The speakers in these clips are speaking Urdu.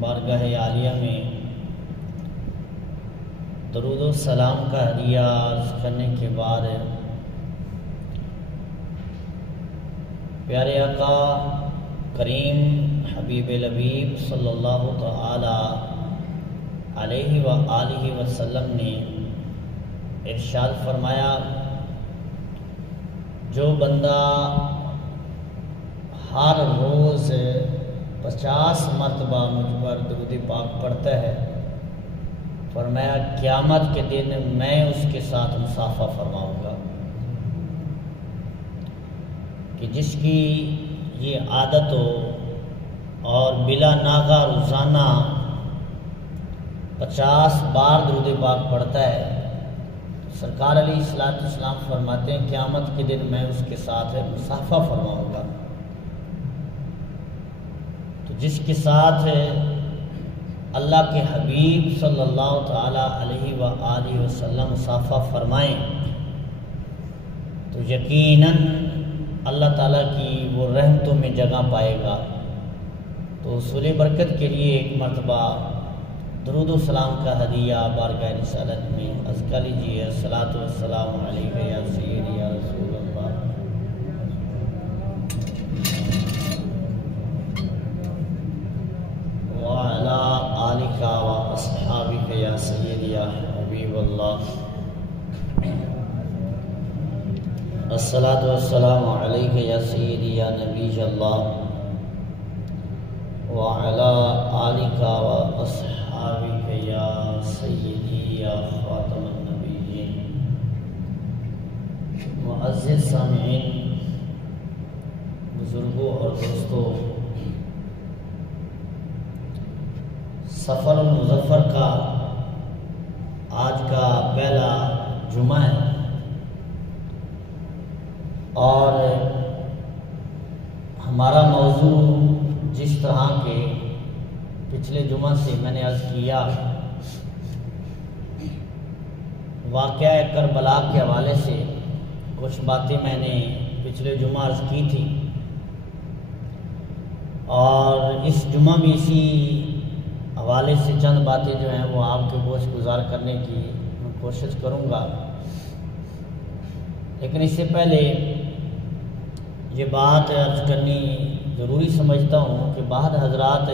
بارگاہ عالیہ میں درود و سلام کا ہدیہ عرض کرنے کے بعد پیارے آقا کریم حبیب لبیب صلی اللہ تعالی علیہ وآلہ وسلم نے ارشاد فرمایا، جو بندہ ہر روز 50 مرتبہ مجھ پر درود پاک پڑھتا ہے، فرمایا قیامت کے دن میں اس کے ساتھ مصافحہ فرماؤں گا۔ کہ جس کی یہ عادت ہو اور بلا ناغہ روزانہ 50 بار درود پاک پڑھتا ہے، سرکار علیہ السلام فرماتے ہیں قیامت کے دن میں اس کے ساتھ مصافحہ فرماؤں گا۔ تو جس کے ساتھ اللہ کے حبیب صلی اللہ تعالی علیہ وآلہ وسلم مصافحہ فرمائیں تو یقیناً اللہ تعالیٰ کی وہ رحمتوں میں جگہ پائے گا۔ تو حصول برکت کے لیے ایک مرتبہ درود و سلام کا ہدیہ بارگاہ رسالت میں عرض کر لیجیے۔ الصلاۃ والسلام علیک یا سیدی یا رسول اللہ۔ وعلی آلک و اصحابک یا سیدی یا حبیب اللہ۔ الصلاۃ والسلام علیک یا سیدی یا نبی اللہ، وعلی آلک و اصحابک یا سیدی یا خاتم النبیین۔ معزز سامعین، بزرگوں اور دوستوں، سفر المظفر کا آج کا پہلا جمعہ ہے، اور ہمارا موضوع جس طرح کے پچھلے جمعہ سے میں نے عرض کیا، واقعہ کربلا کے حوالے سے کچھ باتیں میں نے پچھلے جمعہ عرض کی تھی، اور اس جمعہ میں اسی حوالے سے چند باتیں جو ہیں وہ آپ کے گوش گزار کرنے کی کوشش کروں گا۔ لیکن اس سے پہلے یہ بات عرض کرنی ضروری سمجھتا ہوں کہ بعض حضرات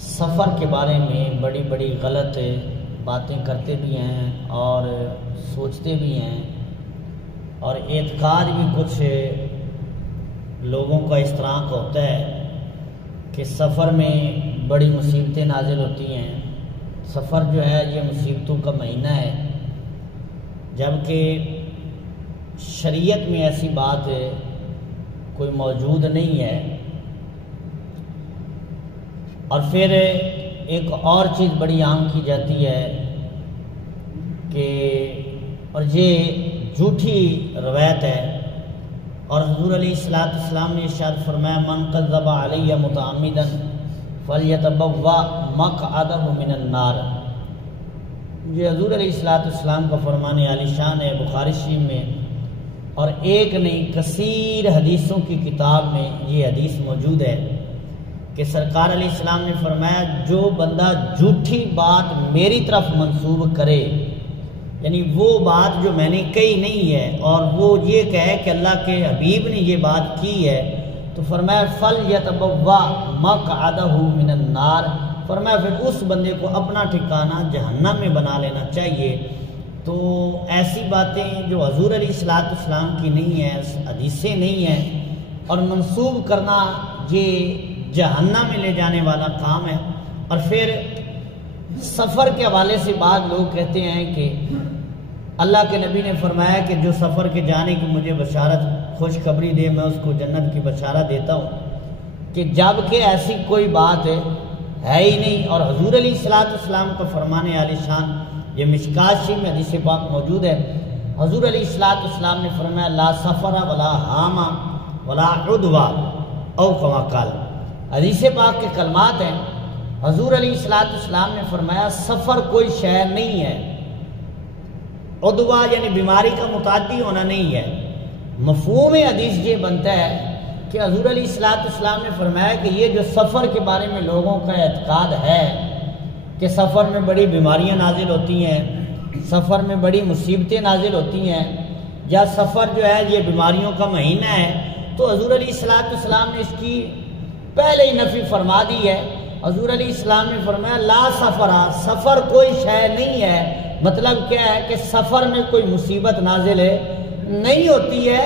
سفر کے بارے میں بڑی بڑی غلط باتیں کرتے بھی ہیں اور سوچتے بھی ہیں، اور اعتقاد بھی کچھ لوگوں کا اس طرح کا ہوتا ہے کہ سفر میں بڑی مصیبتیں نازل ہوتی ہیں، سفر جو ہے یہ مصیبتوں کا مہینہ ہے، جبکہ شریعت میں ایسی بات کوئی موجود نہیں ہے۔ اور پھر ایک اور چیز بڑی عام کی جاتی ہے کہ اور یہ جھوٹی روایت ہے، اور حضور علیہ السلام نے ارشاد فرمایا من کذب علی متعمدا فلیتبوأ مقعدہ من النار۔ یہ حضور علیہ السلام کا فرمان عالی شان ہے، بخاری شریف میں، اور ایک نہیں کثیر حدیثوں کی کتاب میں یہ حدیث موجود ہے کہ سرکار علیہ السلام نے فرمایا جو بندہ جھوٹی بات میری طرف منسوب کرے، یعنی وہ بات جو میں نے کہی نہیں ہے اور وہ یہ کہے کہ اللہ کے حبیب نے یہ بات کی ہے، تو فرمایا فَلْيَتَبَوَّأْ مَقْعَدَهُ مِنَ النَّارِ، فرمایا پھر اس بندے کو اپنا ٹھکانہ جہنم میں بنا لینا چاہیے۔ تو ایسی باتیں جو حضور علیہ السلام کی نہیں ہیں، حدیثیں نہیں ہیں، اور منسوب کرنا یہ جہنم میں لے جانے والا کام ہے۔ اور پھر سفر کے حوالے سے بعض لوگ کہتے ہیں کہ اللہ کے نبی نے فرمایا کہ جو سفر کے جانے کی مجھے بشارت خوشخبری دے میں اس کو جنت کی بشارت دیتا ہوں، کہ جب کہ ایسی کوئی بات ہے ہی نہیں۔ اور حضور علیہ السلام کا فرمان عالی شان یہ مشکات شریف میں حدیث پاک موجود ہے، حضور علیہ السلام نے فرمایا لا سفر ولا حام ولا عدوہ او کما قال۔ حدیث پاک کے کلمات ہیں، حضور علیہ السلام نے فرمایا سفر کوئی شے نہیں ہے، عدوہ یعنی بیماری کا متعدی ہونا نہیں ہے۔ مفہوم حدیث یہ بنتا ہے کہ حضور علیہ السلام نے فرمایا کہ یہ جو سفر کے بارے میں لوگوں کا اعتقاد ہے کہ سفر میں بڑی بیماریاں نازل ہوتی ہیں، سفر میں بڑی مصیبتیں نازل ہوتی ہیں، یا سفر جو ہے یہ بیماریوں کا مہینہ ہے، تو حضور علیہ السلام نے اس کی پہلے ہی نفی فرما دی ہے۔ حضور علیہ السلام نے فرمایا لا سفرا، سفر کوئی شے نہیں ہے۔ مطلب کیا ہے کہ سفر میں کوئی مصیبت نازل نہیں ہوتی ہے،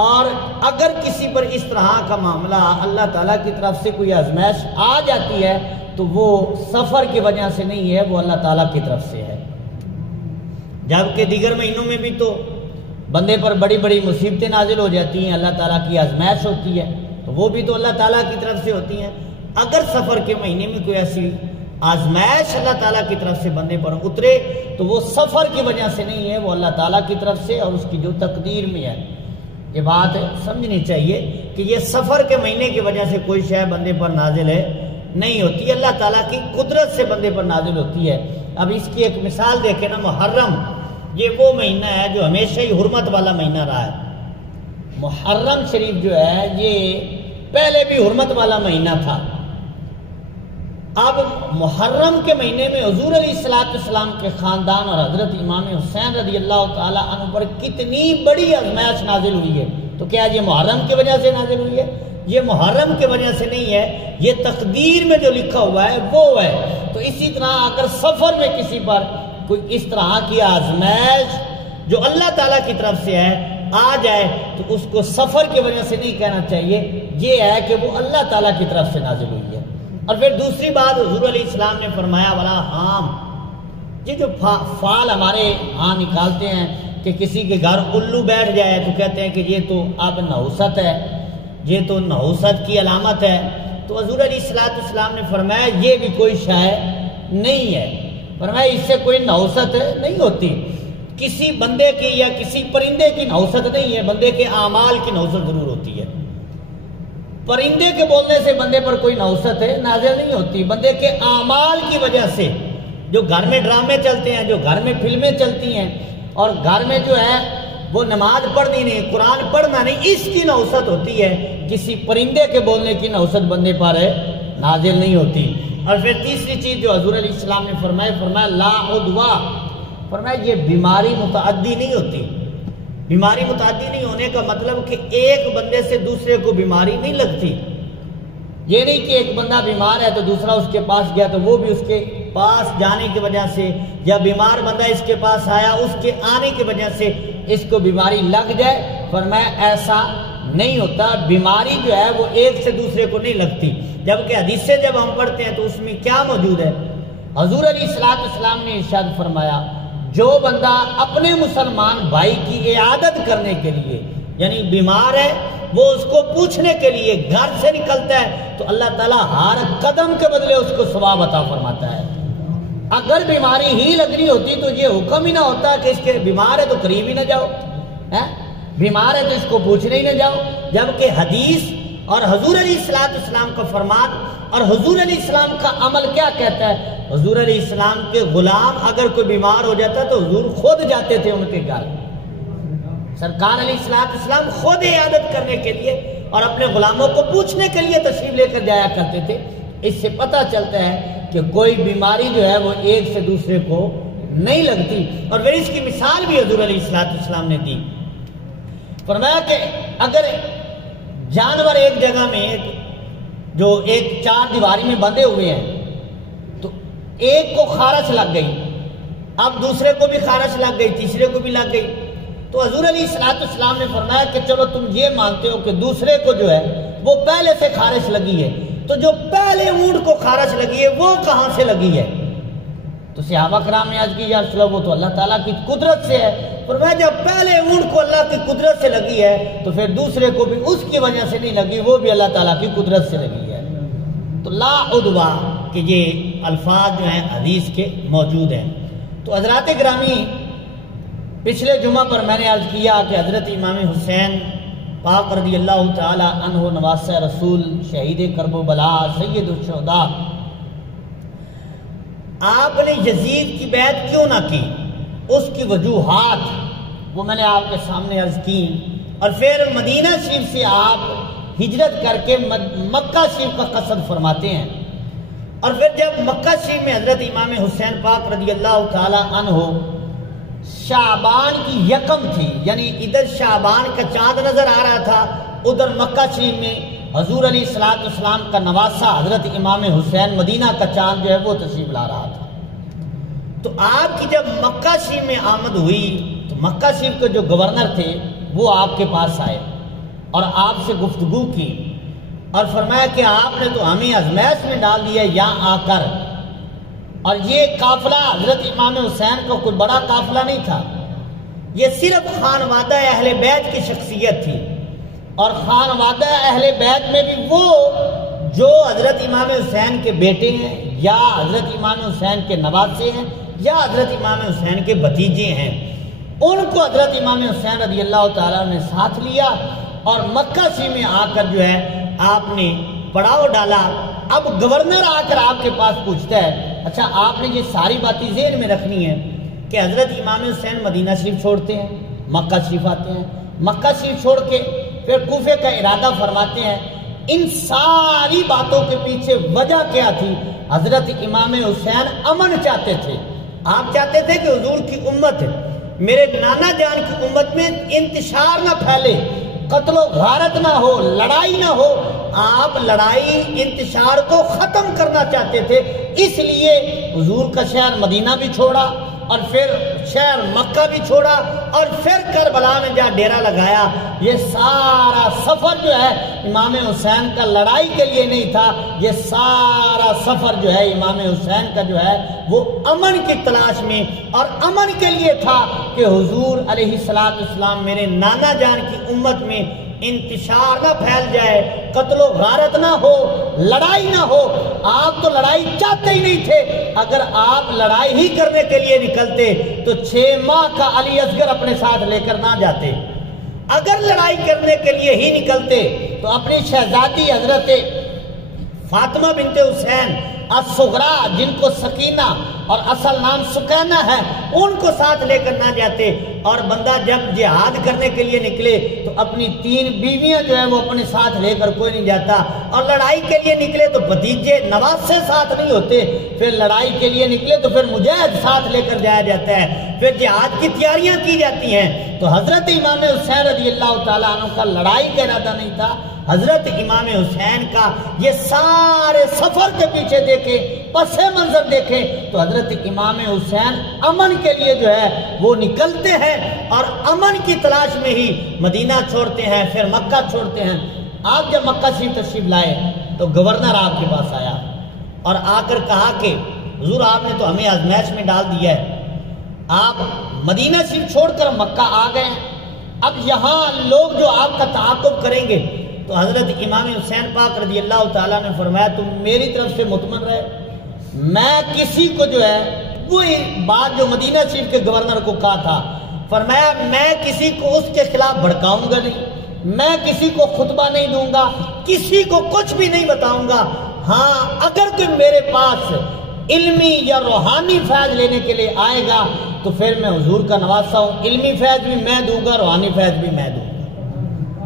اور اگر کسی پر اس طرح کا معاملہ اللہ تعالیٰ کی طرف سے کوئی آزمائش آ جاتی ہے تو وہ سفر کی وجہ سے نہیں ہے، وہ اللہ تعالیٰ کی طرف سے ہے۔ جبکہ دیگر مہینوں میں بھی تو بندے پر بڑی بڑی مصیبتیں نازل ہو جاتی ہیں، اللہ تعالیٰ کی آزمائش ہوتی ہے، تو وہ بھی تو اللہ تعالیٰ کی طرف سے ہوتی ہیں۔ اگر سفر کے مہینے میں کوئی ایسی آزمائش اللہ تعالیٰ کی طرف سے بندے پر اترے تو وہ سفر کی وجہ سے نہیں ہے، وہ اللہ تعالیٰ کی طرف سے اور اس کی جو تقدیر میں ہے۔ یہ بات سمجھنی چاہیے کہ یہ سفر کے مہینے کی وجہ سے کوئی شے بندے پر نازل نہیں ہوتی، اللہ تعالیٰ کی قدرت سے بندے پر نازل ہوتی ہے۔ اب اس کی ایک مثال دیکھیں نا، محرم یہ وہ مہینہ ہے جو ہمیشہ ہی حرمت والا مہینہ رہا ہے۔ محرم شریف جو ہے یہ پہلے بھی حرمت والا مہینہ تھا۔ اب محرم کے مہینے میں حضور علیہ السلام کے خاندان اور حضرت امام حسین رضی اللہ تعالی عنہ پر کتنی بڑی آزمائش نازل ہوئی ہے، تو کیا یہ محرم کی وجہ سے نازل ہوئی ہے؟ یہ محرم کی وجہ سے نہیں ہے، یہ تقدیر میں جو لکھا ہوا ہے وہ ہے۔ تو اسی طرح اگر سفر میں کسی پر کوئی اس طرح کی آزمائش جو اللہ تعالیٰ کی طرف سے ہے آ جائے تو اس کو سفر کی وجہ سے نہیں کہنا چاہیے، یہ ہے کہ وہ اللہ تعالیٰ کی طرف سے نازل ہوئی ہے۔ اور پھر دوسری بات حضور علیہ السلام نے فرمایا ولا حام، یہ جو فال ہمارے ہاں نکالتے ہیں کہ کسی کے گھر الو بیٹھ جائے تو کہتے ہیں کہ یہ تو اب نحوست ہے، یہ تو نحوست کی علامت ہے، تو حضور علیہ السلام نے فرمایا یہ بھی کوئی شے نہیں ہے، فرمایا اس سے کوئی نحوست نہیں ہوتی۔ کسی بندے کی یا کسی پرندے کی نحوست نہیں ہے، بندے کے اعمال کی نحوست ضرور ہوتی ہے۔ پرندے کے بولنے سے بندے پر کوئی نحوست نازل نہیں ہوتی، بندے کے اعمال کی وجہ سے، جو گھر میں ڈرامے چلتے ہیں، جو گھر میں فلمیں چلتی ہیں، اور گھر میں جو ہے وہ نماز پڑھنی نہیں، قرآن پڑھنا نہیں، اس کی نحوست ہوتی ہے، کسی پرندے کے بولنے کی نحوست بندے پر نازل نہیں ہوتی۔ اور پھر تیسری چیز جو حضور علیہ السلام نے فرمایا لا عدوہ، فرمایا یہ بیماری متعدی نہیں ہوتی۔ بیماری متعدی نہیں ہونے کا مطلب کہ ایک بندے سے دوسرے کو بیماری نہیں لگتی، یہ نہیں کہ ایک بندہ بیمار ہے تو دوسرا اس کے پاس گیا تو وہ بھی اس کے پاس جانے کی وجہ سے، یا بیمار بندہ اس کے پاس آیا اس کے آنے کی وجہ سے اس کو بیماری لگ جائے، فرمایا ایسا نہیں ہوتا۔ بیماری جو ہے وہ ایک سے دوسرے کو نہیں لگتی، جبکہ حدیثیں جب ہم پڑھتے ہیں تو اس میں کیا موجود ہے؟ حضور علیہ السلام نے ارشاد فرمایا جو بندہ اپنے مسلمان بھائی کی عیادت کرنے کے لیے، یعنی بیمار ہے، وہ اس کو پوچھنے کے لیے گھر سے نکلتا ہے تو اللہ تعالیٰ ہر قدم کے بدلے اس کو ثواب عطا فرماتا ہے۔ اگر بیماری ہی لگنی ہوتی تو یہ حکم ہی نہ ہوتا کہ اس کے بیمار ہے تو قریب ہی نہ جاؤ، بیمار ہے تو اس کو پوچھنے ہی نہ جاؤ، جبکہ حدیث اور حضور علیہ السلام کا فرمان اور حضور علیہ السلام کا عمل کیا کہتا ہے؟ حضور علیہ السلام کے غلام اگر کوئی بیمار ہو جاتا تو حضور خود جاتے تھے ان کے گھر، سرکار علیہ السلام خود عیادت کرنے کے لیے اور اپنے غلاموں کو پوچھنے کے لیے تشریف لے کر جایا کرتے تھے۔ اس سے پتہ چلتا ہے کہ کوئی بیماری جو ہے وہ ایک سے دوسرے کو نہیں لگتی۔ اور پھر اس کی مثال بھی حضور علیہ السلام نے دی، فرمایا کہ اگر جانور ایک جگہ میں جو ایک چار دیواری میں بندھے ہوئے ہیں تو ایک کو خارش لگ گئی، اب دوسرے کو بھی خارش لگ گئی، تیسرے کو بھی لگ گئی، تو حضور علیہ السلام نے فرمایا کہ چلو تم یہ مانتے ہو کہ دوسرے کو جو ہے وہ پہلے سے خارش لگی ہے، تو جو پہلے اونٹ کو خارش لگی ہے وہ کہاں سے لگی ہے؟ تو صحابہ کرام نے عرض کی یا رسول اللہ وہ تو اللہ تعالیٰ کی قدرت سے ہے۔ فرمایا جب پہلے اونٹ کو اللہ کی قدرت سے لگی ہے تو پھر دوسرے کو بھی اس کی وجہ سے نہیں لگی، وہ بھی اللہ تعالیٰ کی قدرت سے لگی ہے۔ تو لا عدوہ کہ یہ الفاظ جو ہیں حدیث کے موجود ہیں۔ تو حضرات گرامی، پچھلے جمعہ پر میں نے عرض کیا کہ حضرت امام حسین پاک رضی اللہ تعالی عنہ نواسہ رسول، شہید کرب و بلا، سید الشہداء، آپ نے یزید کی بیعت کیوں نہ کی، اس کی وجوہات وہ میں نے آپ کے سامنے عرض کی، اور پھر مدینہ شریف سے آپ ہجرت کر کے مکہ شریف کا قصد فرماتے ہیں. اور پھر جب مکہ شریف میں حضرت امام حسین پاک رضی اللہ تعالی عنہ شعبان کی یکم تھی، یعنی ادھر شعبان کا چاند نظر آ رہا تھا، ادھر مکہ شریف میں حضور علیہ الصلوۃ والسلام کا نواسہ حضرت امام حسین مدینہ کا چاند جو ہے وہ تشریف لا رہا تھا. تو آپ کی جب مکہ شریف میں آمد ہوئی تو مکہ شریف کے جو گورنر تھے وہ آپ کے پاس آئے اور آپ سے گفتگو کی اور فرمایا کہ آپ نے تو ہمیں ازمائش میں ڈال دیا یہاں آ کر. اور یہ قافلہ حضرت امام حسین کا کوئی بڑا قافلہ نہیں تھا، یہ صرف خانوادہ اہل بیت کی شخصیت تھی. اور خانوادہ اہل بیت میں بھی وہ جو حضرت امام حسین کے بیٹے ہیں یا حضرت امام حسین کے نواسے ہیں یا حضرت امام حسین کے بھتیجے ہیں، ان کو حضرت امام حسین رضی اللہ تعالیٰ نے ساتھ لیا اور مکہ شریف میں آ کر جو ہے آپ نے پڑاؤ ڈالا. اب گورنر آ کر آپ کے پاس پوچھتا ہے اچھا آپ نے یہ ساری باتیں ذہن میں رکھنی ہے کہ حضرت امام حسین مدینہ شریف چھوڑتے ہیں، مکہ شریف آتے ہیں، مکہ شریف چھوڑ کے پھر کوفے کا ارادہ فرماتے ہیں. ان ساری باتوں کے پیچھے وجہ کیا تھی؟ حضرت امام حسین امن چاہتے تھے. آپ چاہتے تھے کہ حضور کی امت، میرے نانا جان کی امت میں انتشار نہ پھیلے، قتل و غارت نہ ہو، لڑائی نہ ہو. آپ لڑائی انتشار کو ختم کرنا چاہتے تھے، اس لیے حضور کا شہر مدینہ بھی چھوڑا اور پھر شہر مکہ بھی چھوڑا اور پھر کربلا میں جا ڈیرا لگایا. یہ سارا سفر جو ہے امام حسین کا لڑائی کے لیے نہیں تھا، یہ سارا سفر جو ہے امام حسین کا جو ہے وہ امن کی تلاش میں اور امن کے لیے تھا کہ حضور علیہ الصلوۃ والسلام میرے نانا جان کی امت میں انتشار نہ پھیل جائے، قتل و غارت نہ ہو، لڑائی نہ ہو. آپ تو لڑائی چاہتے ہی نہیں تھے. اگر آپ لڑائی ہی کرنے کے لیے نکلتے تو 6 ماہ کا علی اصغر اپنے ساتھ لے کر نہ جاتے. اگر لڑائی کرنے کے لیے ہی نکلتے تو اپنی شہزادی حضرت فاطمہ بنت حسین الصغریٰ، جن کو سکینہ اور اصل نام سکینہ ہے، ان کو ساتھ لے کر نہ جاتے. اور بندہ جب جہاد کرنے کے لیے نکلے تو اپنی 3 بیویاں جو ہیں وہ اپنے ساتھ لے کر کوئی نہیں جاتا. اور لڑائی کے لیے نکلے تو بھتیجے نواسے ساتھ نہیں ہوتے. پھر لڑائی کے لیے نکلے تو پھر مجاہد ساتھ لے کر جایا جاتا ہے، پھر جہاد کی تیاریاں کی جاتی ہیں. تو حضرت امام حسین رضی اللہ تعالیٰ عنہ کا لڑائی کا ارادہ نہیں تھا. حضرت امام حسین کا یہ سارے سفر کے پیچھے دیکھیں، پس منظر دیکھیں تو حضرت امام حسین امن کے لیے جو ہے وہ نکلتے ہیں اور امن کی تلاش میں ہی مدینہ چھوڑتے ہیں، پھر مکہ چھوڑتے ہیں. آپ جب مکہ شریف تشریف لائے تو گورنر آپ کے پاس آیا اور آ کر کہا کہ حضور آپ نے تو ہمیں آزمائش میں ڈال دیا ہے، آپ مدینہ شریف چھوڑ کر مکہ آ گئے ہیں، اب یہاں لوگ جو آپ کا تعاقب کریں گے. تو حضرت امام حسین پاک رضی اللہ تعالیٰ نے فرمایا تم میری طرف سے مطمئن رہے، میں کسی کو جو ہے وہی بات جو مدینہ شریف کے گورنر کو کہا تھا، فرمایا میں کسی کو اس کے خلاف بھڑکاؤں گا نہیں، میں کسی کو خطبہ نہیں دوں گا، کسی کو کچھ بھی نہیں بتاؤں گا. ہاں اگر کوئی میرے پاس علمی یا روحانی فیض لینے کے لیے آئے گا تو پھر میں حضور کا نواسا ہوں، علمی فیض بھی میں دوں گا، روحانی فیض بھی میں دوں گا.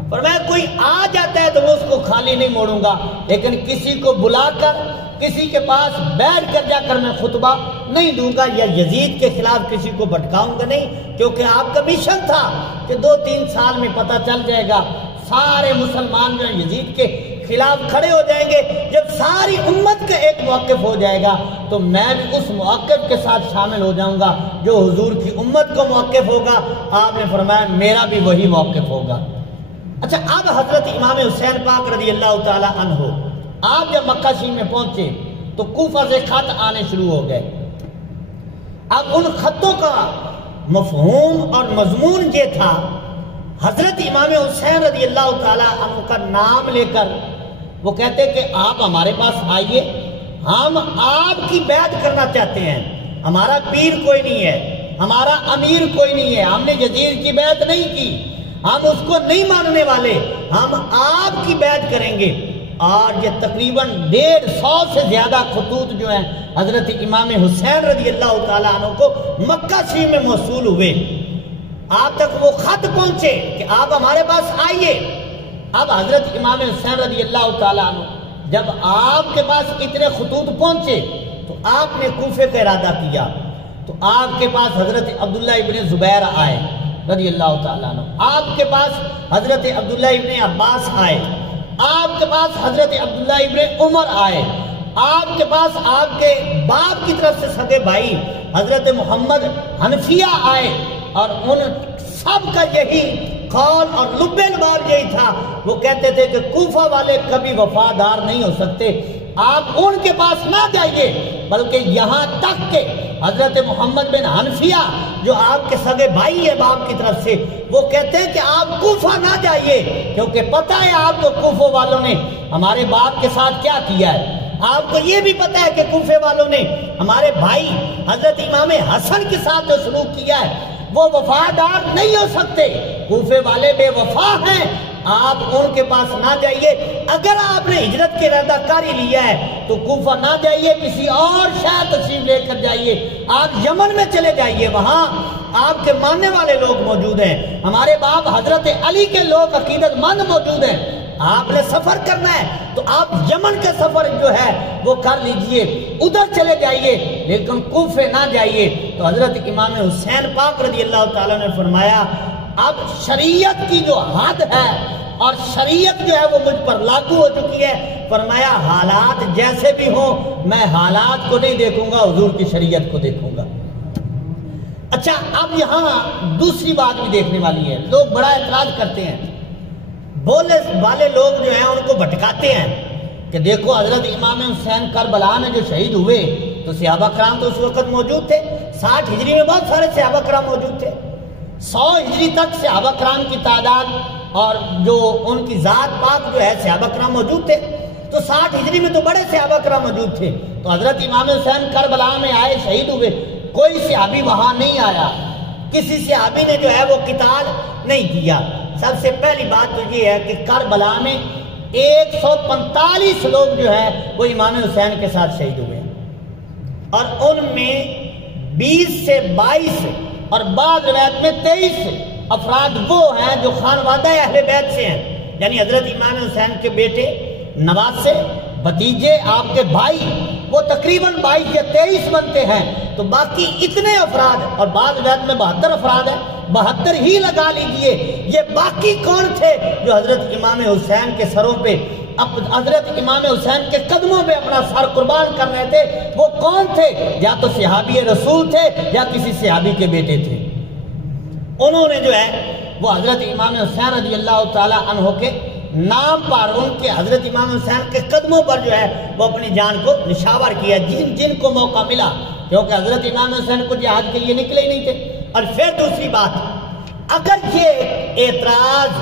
فرمایا کوئی آ جاتا ہے تو میں اس کو خالی نہیں موڑوں گا، لیکن کسی کو بلا کر کسی کے پاس بیٹھ کر جا کر میں خطبہ نہیں دوں گا یا یزید کے خلاف کسی کو بھٹکاؤں گا نہیں. کیونکہ آپ کا مشن تھا کہ 2-3 سال میں پتہ چل جائے گا، سارے مسلمان جو یزید کے خلاف کھڑے ہو جائیں گے. جب ساری امت کا ایک موقف ہو جائے گا تو میں بھی اس موقف کے ساتھ شامل ہو جاؤں گا جو حضور کی امت کو موقف ہوگا. آپ نے فرمایا میرا بھی وہی موقف ہوگا. اچھا اب حضرت امام حسین پاک رضی اللہ تعالی عنہ آپ جب مکہ شریف میں پہنچے تو کوفہ سے خط آنے شروع ہو گئے. اب ان خطوں کا مفہوم اور مضمون یہ تھا، حضرت امام حسین رضی اللہ تعالی عنہ کا نام لے کر وہ کہتے کہ آپ ہمارے پاس آئیے، ہم آپ کی بیعت کرنا چاہتے ہیں. ہمارا پیر کوئی نہیں ہے، ہمارا امیر کوئی نہیں ہے، ہم نے یزید کی بیعت نہیں کی، ہم اس کو نہیں ماننے والے، ہم آپ کی بیعت کریں گے. اور یہ تقریباً 150 سے زیادہ خطوط جو ہیں حضرت امام حسین رضی اللہ تعالیٰ عنہ کو مکہ شریف میں موصول ہوئے. آپ تک وہ خط پہنچے کہ آپ ہمارے پاس آئیے، اب حضرت امام حسین رضی اللہ تعالیٰ عنہ جب آپ کے پاس اتنے خطوط پہنچے تو آپ نے کوفے کا ارادہ کیا، تو آپ کے پاس حضرت عبداللہ ابن زبیر آئے رضی اللہ تعالیٰ عنہ، آپ کے پاس حضرت عبداللہ ابن عباس آئے، آپ کے پاس حضرت عبداللہ ابن عمر آئے، آپ کے پاس آپ کے باپ کی طرف سے سگے بھائی حضرت محمد حنفیہ آئے، اور ان سب کا یہی قول اور لب الباب یہی تھا، وہ کہتے تھے کہ کوفہ والے کبھی وفادار نہیں ہو سکتے، آپ ان کے پاس نہ جائیے، بلکہ یہاں تک کہ حضرت محمد بن حنفیہ جو آپ کے سگے بھائی ہے باپ کی طرف سے، وہ کہتے ہیں کہ آپ کوفہ نہ جائیے، کیونکہ پتہ ہے آپ کو کوفہ والوں نے ہمارے باپ کے ساتھ کیا کیا ہے، آپ کو یہ بھی پتہ ہے کہ کوفے والوں نے ہمارے بھائی حضرت امام حسن کے ساتھ جو سلوک کیا ہے وہ وفادار نہیں ہو سکتے، کوفے والے بے وفا ہیں، آپ ان کے پاس نہ جائیے، اگر آپ نے ہجرت کے ارادہ کاری لیا ہے تو کوفہ نہ جائیے، کسی اور شہر تشریف لے کر جائیے، آپ یمن میں چلے جائیے، وہاں آپ کے ماننے والے لوگ موجود ہیں، ہمارے باپ حضرت علی کے لوگ عقیدت مند موجود ہیں، آپ نے سفر کرنا ہے تو آپ یمن کا سفر جو ہے وہ کر لیجئے، ادھر چلے جائیے، لیکن کوفے نہ جائیے۔ تو حضرت امام حسین پاک رضی اللہ تعالیٰ نے فرمایا اب شریعت کی جو حد ہے اور شریعت جو ہے وہ مجھ پر لاگو ہو چکی ہے، فرمایا حالات جیسے بھی ہوں میں حالات کو نہیں دیکھوں گا، حضور کی شریعت کو دیکھوں گا۔ اچھا، اب یہاں دوسری بات بھی دیکھنے والی ہے، لوگ بڑا اعتراض کرتے ہیں، بولے والے لوگ جو ہیں ان کو بھٹکاتے ہیں کہ دیکھو حضرت امام حسین کربلا میں جو شہید ہوئے تو صحابہ کرام تو اس وقت موجود تھے، 60 ہجری میں بہت سارے صحابہ کرام موجود تھے، 100 ہجری تک صحابہ کرام کی تعداد اور جو ان کی ذات پاک جو ہے صحابہ کرام موجود تھے، تو 60 ہجری میں تو بڑے صحابہ کرام موجود تھے، تو حضرت امام حسین کربلا میں آئے، شہید ہوئے، کوئی صحابی وہاں نہیں آیا، کسی صحابی نے جو ہے وہ قتال نہیں کیا۔ سب سے پہلی بات تو یہ ہے کہ کربلا میں 145 لوگ جو ہیں وہ امام حسین کے ساتھ شہید ہوئے ہیں، اور ان میں 20 سے 22 اور بعض روایت میں 23 افراد وہ ہیں جو خانوادہ اہل بیت سے ہیں، یعنی حضرت امام حسین کے بیٹے، نواسے، بھتیجے، آپ کے بھائی، وہ تقریباً 22 یا 23 بنتے ہیں، تو باقی اتنے افراد، اور بعض روایت میں 72 افراد ہیں، 72 ہی لگا لیجئے، یہ باقی کون تھے جو حضرت امام حسین کے سروں پہ، حضرت امام حسین کے قدموں پہ اپنا سر قربان کر رہے تھے، وہ کون تھے؟ یا تو صحابی رسول تھے یا کسی صحابی کے بیٹے تھے، انہوں نے جو ہے وہ حضرت امام حسین رضی اللہ تعالی عنہ کے نام پر، ان کے حضرت امام حسین کے قدموں پر جو ہے وہ اپنی جان کو نشاور کیا، جن جن کو موقع ملا، کیونکہ حضرت امام حسین کو جہاد کے لیے نکلے ہی نہیں تھے۔ اور پھر دوسری بات، اگر یہ اعتراض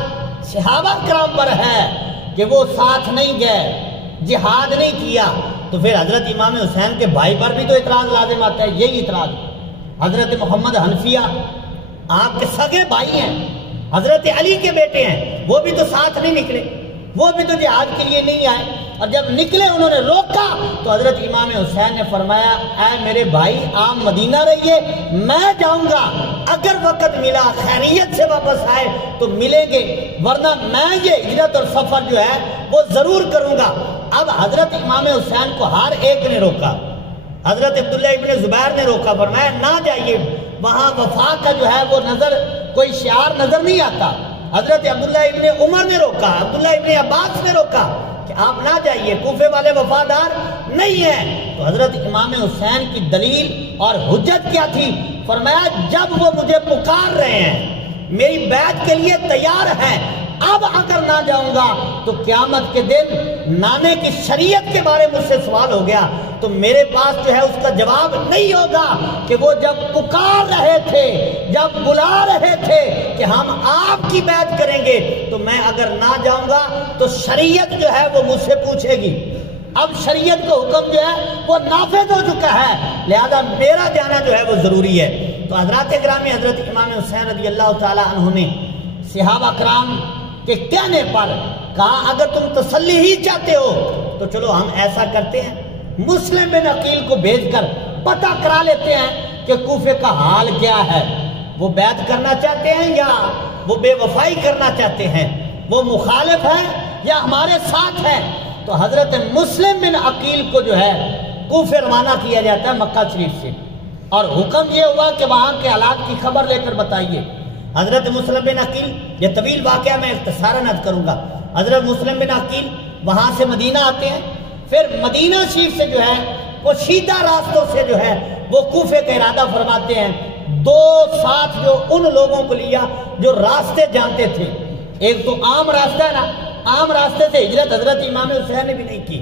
صحابہ کرام پر ہے کہ وہ ساتھ نہیں گئے، جہاد نہیں کیا، تو پھر حضرت امام حسین کے بھائی پر بھی تو اعتراض لازم آتا ہے، یہی اعتراض، حضرت محمد حنفیہ آپ کے سگے بھائی ہیں، حضرت علی کے بیٹے ہیں، وہ بھی تو ساتھ نہیں نکلے، وہ بھی تو جہاد کے لیے نہیں آئے، اور جب نکلے انہوں نے روکا تو حضرت امام حسین نے فرمایا اے میرے بھائی آپ مدینہ رہیے، میں جاؤں گا، اگر وقت ملا خیریت سے واپس آئے تو ملیں گے، ورنہ میں یہ ہجرت اور سفر جو ہے وہ ضرور کروں گا۔ اب حضرت امام حسین کو ہر ایک نے روکا، حضرت عبداللہ ابن زبیر نے روکا، فرمایا نہ جائیے، وہاں وفا کا جو ہے وہ نظر، کوئی شعار نظر نہیں آتا۔ حضرت عبداللہ ابن عمر نے روکا، عبداللہ ابن عباس نے روکا کہ آپ نہ جائیے، کوفے والے وفادار نہیں ہیں۔ تو حضرت امام حسین کی دلیل اور حجت کیا تھی؟ فرمایا جب وہ مجھے پکار رہے ہیں، میری بیعت کے لیے تیار ہیں، اب اگر نہ جاؤں گا تو قیامت کے دن نانے کی شریعت کے بارے مجھ سے سوال ہو گیا تو میرے پاس جو ہے اس کا جواب نہیں ہوگا کہ وہ جب پکار رہے تھے، جب بلا رہے تھے کہ ہم آپ کی بیعت کریں گے، تو میں اگر نہ جاؤں گا تو شریعت جو ہے وہ مجھ سے پوچھے گی۔ اب شریعت کا حکم جو ہے وہ نافذ ہو چکا ہے، لہذا میرا جانا جو ہے وہ ضروری ہے۔ تو حضرات گرامی، حضرت امام حسین رضی اللہ تعالی عنہ نے صحابہ کرام کے کہنے پر کہا اگر تم تسلی ہی چاہتے ہو تو چلو ہم ایسا کرتے ہیں، مسلم بن عقیل کو بھیج کر پتہ کرا لیتے ہیں کہ کوفے کا حال کیا ہے، وہ بیعت کرنا چاہتے ہیں یا وہ بے وفائی کرنا چاہتے ہیں۔ وہ مخالف ہے یا ہمارے ساتھ ہے؟ تو حضرت مسلم بن عقیل کو جو ہے کوفے روانہ کیا جاتا ہے مکہ شریف سے، اور حکم یہ ہوا کہ وہاں کے حالات کی خبر لے کر بتائیے۔ حضرت مسلم بن عقیل، یہ طویل واقعہ میں اختصاراً عرض کروں گا، حضرت مسلم بن عقیل وہاں سے مدینہ آتے ہیں، پھر مدینہ شریف سے جو ہے وہ سیدھا راستوں سے جو ہے وہ کوفے کا ارادہ فرماتے ہیں۔ دو ساتھ جو ان لوگوں کو لیا جو راستے جانتے تھے، ایک تو عام راستہ ہے نا، عام راستے سے ہجرت حضرت امام حسین نے بھی نہیں کی،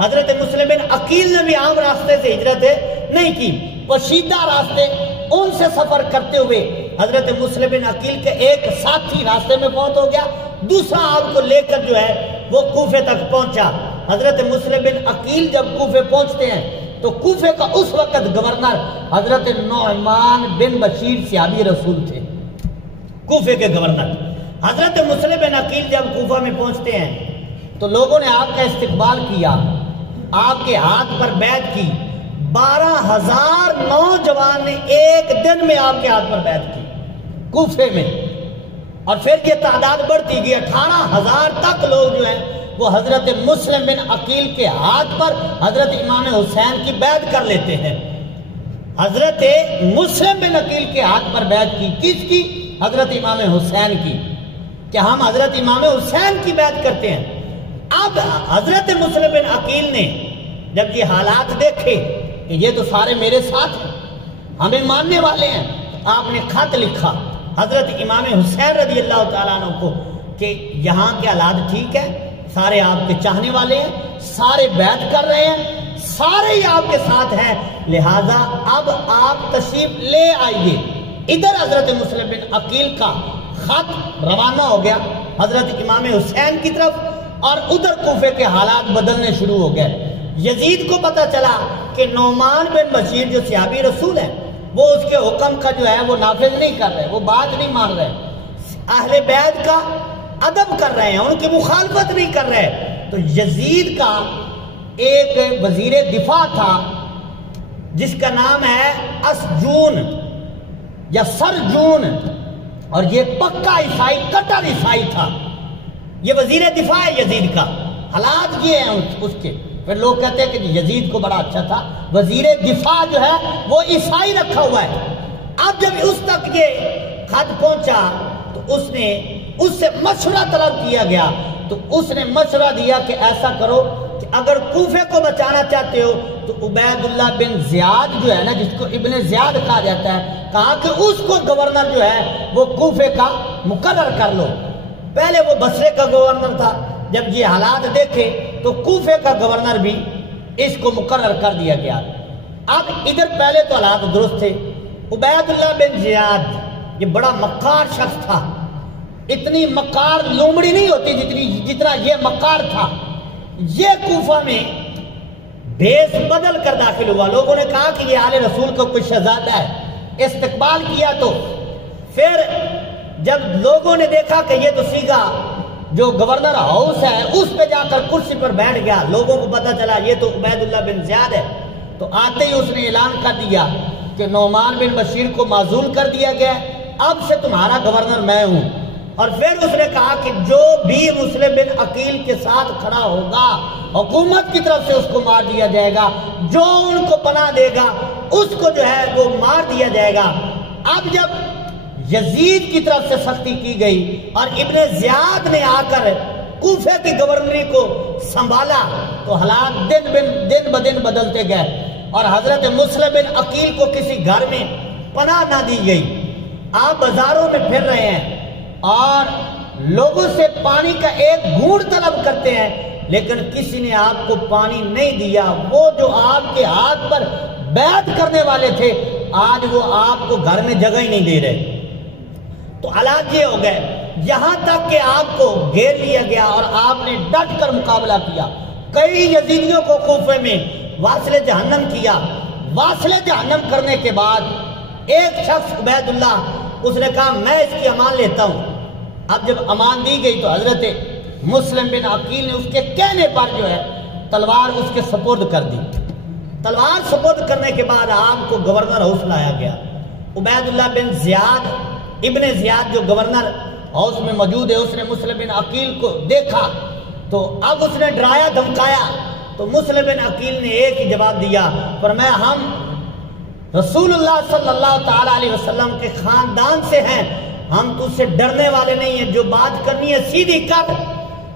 حضرت مسلم بن عقیل نے بھی عام راستے سے ہجرت نہیں کی، پوشیدہ راستے ان سے سفر کرتے ہوئے حضرت مسلم بن عقیل کے ایک ساتھی راستے میں فوت ہو گیا، دوسرا آپ کو لے کر جو ہے وہ کوفے تک پہنچا۔ حضرت مسلم بن عقیل جب کوفے پہنچتے ہیں تو کوفے کا اس وقت گورنر حضرت نعمان بن بشیر صحابی رسول تھے، کوفے کے گورنر۔ حضرت مسلم بن عقیل جب کوفہ میں پہنچتے ہیں تو لوگوں نے آپ کا استقبال کیا، آپ کے ہاتھ پر بیعت کی، 12,000 نوجوان نے ایک دن میں آپ کے ہاتھ پر بیعت کی کوفے میں، اور پھر یہ تعداد بڑھتی گئی، 18,000 تک لوگ جو ہیں وہ حضرت مسلم بن عقیل کے ہاتھ پر حضرت امام حسین کی بیعت کر لیتے ہیں۔ حضرت مسلم بن عقیل کے ہاتھ پر بیعت کی، کس کی؟ حضرت امام حسین کی، کہ ہم حضرت امام حسین کی بیعت کرتے ہیں۔ اب حضرت مسلم بن عقیل نے جب یہ حالات دیکھے کہ یہ تو سارے میرے ساتھ ہیں، ہمیں ماننے والے ہیں، آپ نے خط لکھا حضرت امام حسین رضی اللہ تعالیٰ عنہ کو کہ یہاں کے حالات ٹھیک ہے، سارے آپ کے چاہنے والے ہیں، سارے بیعت کر رہے ہیں، سارے ہی آپ کے ساتھ ہیں، لہذا اب آپ تشریف لے آئیے۔ ادھر حضرت مسلم بن عقیل کا خط روانہ ہو گیا حضرت امام حسین کی طرف، اور ادھر کوفے کے حالات بدلنے شروع ہو گئے۔ یزید کو پتا چلا کہ نعمان بن بشیر جو صحابی رسول ہیں وہ اس کے حکم کا جو ہے وہ نافذ نہیں کر رہے، وہ بات نہیں مان رہے، اہل بیت کا ادب کر رہے ہیں، ان کی مخالفت نہیں کر رہے۔ تو یزید کا ایک وزیر دفاع تھا جس کا نام ہے اسجون یا سرجون، اور یہ پکا عیسائی، کٹر عیسائی تھا، یہ وزیر دفاع ہے یزید کا۔ حالات یہ ہیں اس کے، پھر لوگ کہتے ہیں کہ یزید کو بڑا اچھا تھا، وزیر دفاع جو ہے وہ عیسائی رکھا ہوا ہے۔ اب جب اس تک یہ خط پہنچا تو اس نے اس سے مشورہ طلب کیا گیا، تو اس نے مشورہ دیا کہ ایسا کرو کہ اگر کوفے کو بچانا چاہتے ہو تو عبید اللہ بن زیاد جو ہے نا، جس کو ابن زیاد کہا جاتا ہے، کہا کہ اس کو گورنر جو ہے وہ کوفے کا مقرر کر لو۔ پہلے وہ بصرے کا گورنر تھا، جب یہ حالات دیکھے تو کوفے کا گورنر بھی اس کو مقرر کر دیا گیا۔ اب ادھر پہلے تو حالات درست تھے، عبید اللہ بن زیاد یہ بڑا مکار شخص تھا، اتنی مکار لومڑی نہیں ہوتی جتنا یہ مکار تھا۔ یہ کوفہ میں بھیس بدل کر داخل ہوا، لوگوں نے کہا کہ یہ آل رسول کا کوئی شہزادہ ہے، استقبال کیا، تو پھر جب لوگوں نے دیکھا کہ یہ تو سیگا جو گورنر ہاؤس ہے اس پہ جا کر کرسی پر بیٹھ گیا، لوگوں کو پتا چلا یہ تو عبید اللہ بن زیاد ہے، تو آتے ہی اس نے اعلان کر دیا کہ نعمان بن بشیر کو معزول کر دیا گیا، اب سے تمہارا گورنر میں ہوں۔ اور پھر اس نے کہا کہ جو بھی مسلم بن عقیل کے ساتھ کھڑا ہوگا حکومت کی طرف سے اس کو مار دیا جائے گا، جو ان کو پناہ دے گا اس کو جو ہے وہ مار دیا جائے گا۔ اب جب یزید کی طرف سے سختی کی گئی اور ابن زیاد نے آ کر کوفے کی گورنری کو سنبھالا تو حالات دن بدن بدلتے گئے، اور حضرت مسلم بن عقیل کو کسی گھر میں پناہ نہ دی گئی۔ آپ بازاروں میں پھر رہے ہیں اور لوگوں سے پانی کا ایک گھونٹ طلب کرتے ہیں، لیکن کسی نے آپ کو پانی نہیں دیا۔ وہ جو آپ کے ہاتھ پر بیعت کرنے والے تھے آج وہ آپ کو گھر میں جگہ ہی نہیں دے رہے۔ تو حالات یہ ہو گئے، یہاں تک کہ آپ کو گھیر لیا گیا اور آپ نے ڈٹ کر مقابلہ کیا، کئی یزیدیوں کو کوفے میں واصل جہنم کیا۔ واصل جہنم کرنے کے بعد ایک شخص عبید اللہ، اس نے کہا میں اس کی امان لیتا ہوں۔ اب جب امان دی گئی تو حضرت مسلم بن عقیل نے اس کے کہنے پر جو ہے تلوار اس کے سپرد کر دی۔ تلوار سپرد کرنے کے بعد آپ کو گورنر ہاؤس لایا گیا۔ عبید اللہ بن زیاد ابن زیاد جو گورنر ہاؤس میں موجود ہے، اس نے مسلم بن عقیل کو دیکھا تو اب اس نے ڈرایا دھمکایا، تو مسلم بن عقیل نے ایک ہی جواب دیا، فرمایا ہم رسول اللہ صلی اللہ تعالی علیہ وسلم کے خاندان سے ہیں، ہم تجھ سے ڈرنے والے نہیں ہیں، جو بات کرنی ہے سیدھی کر۔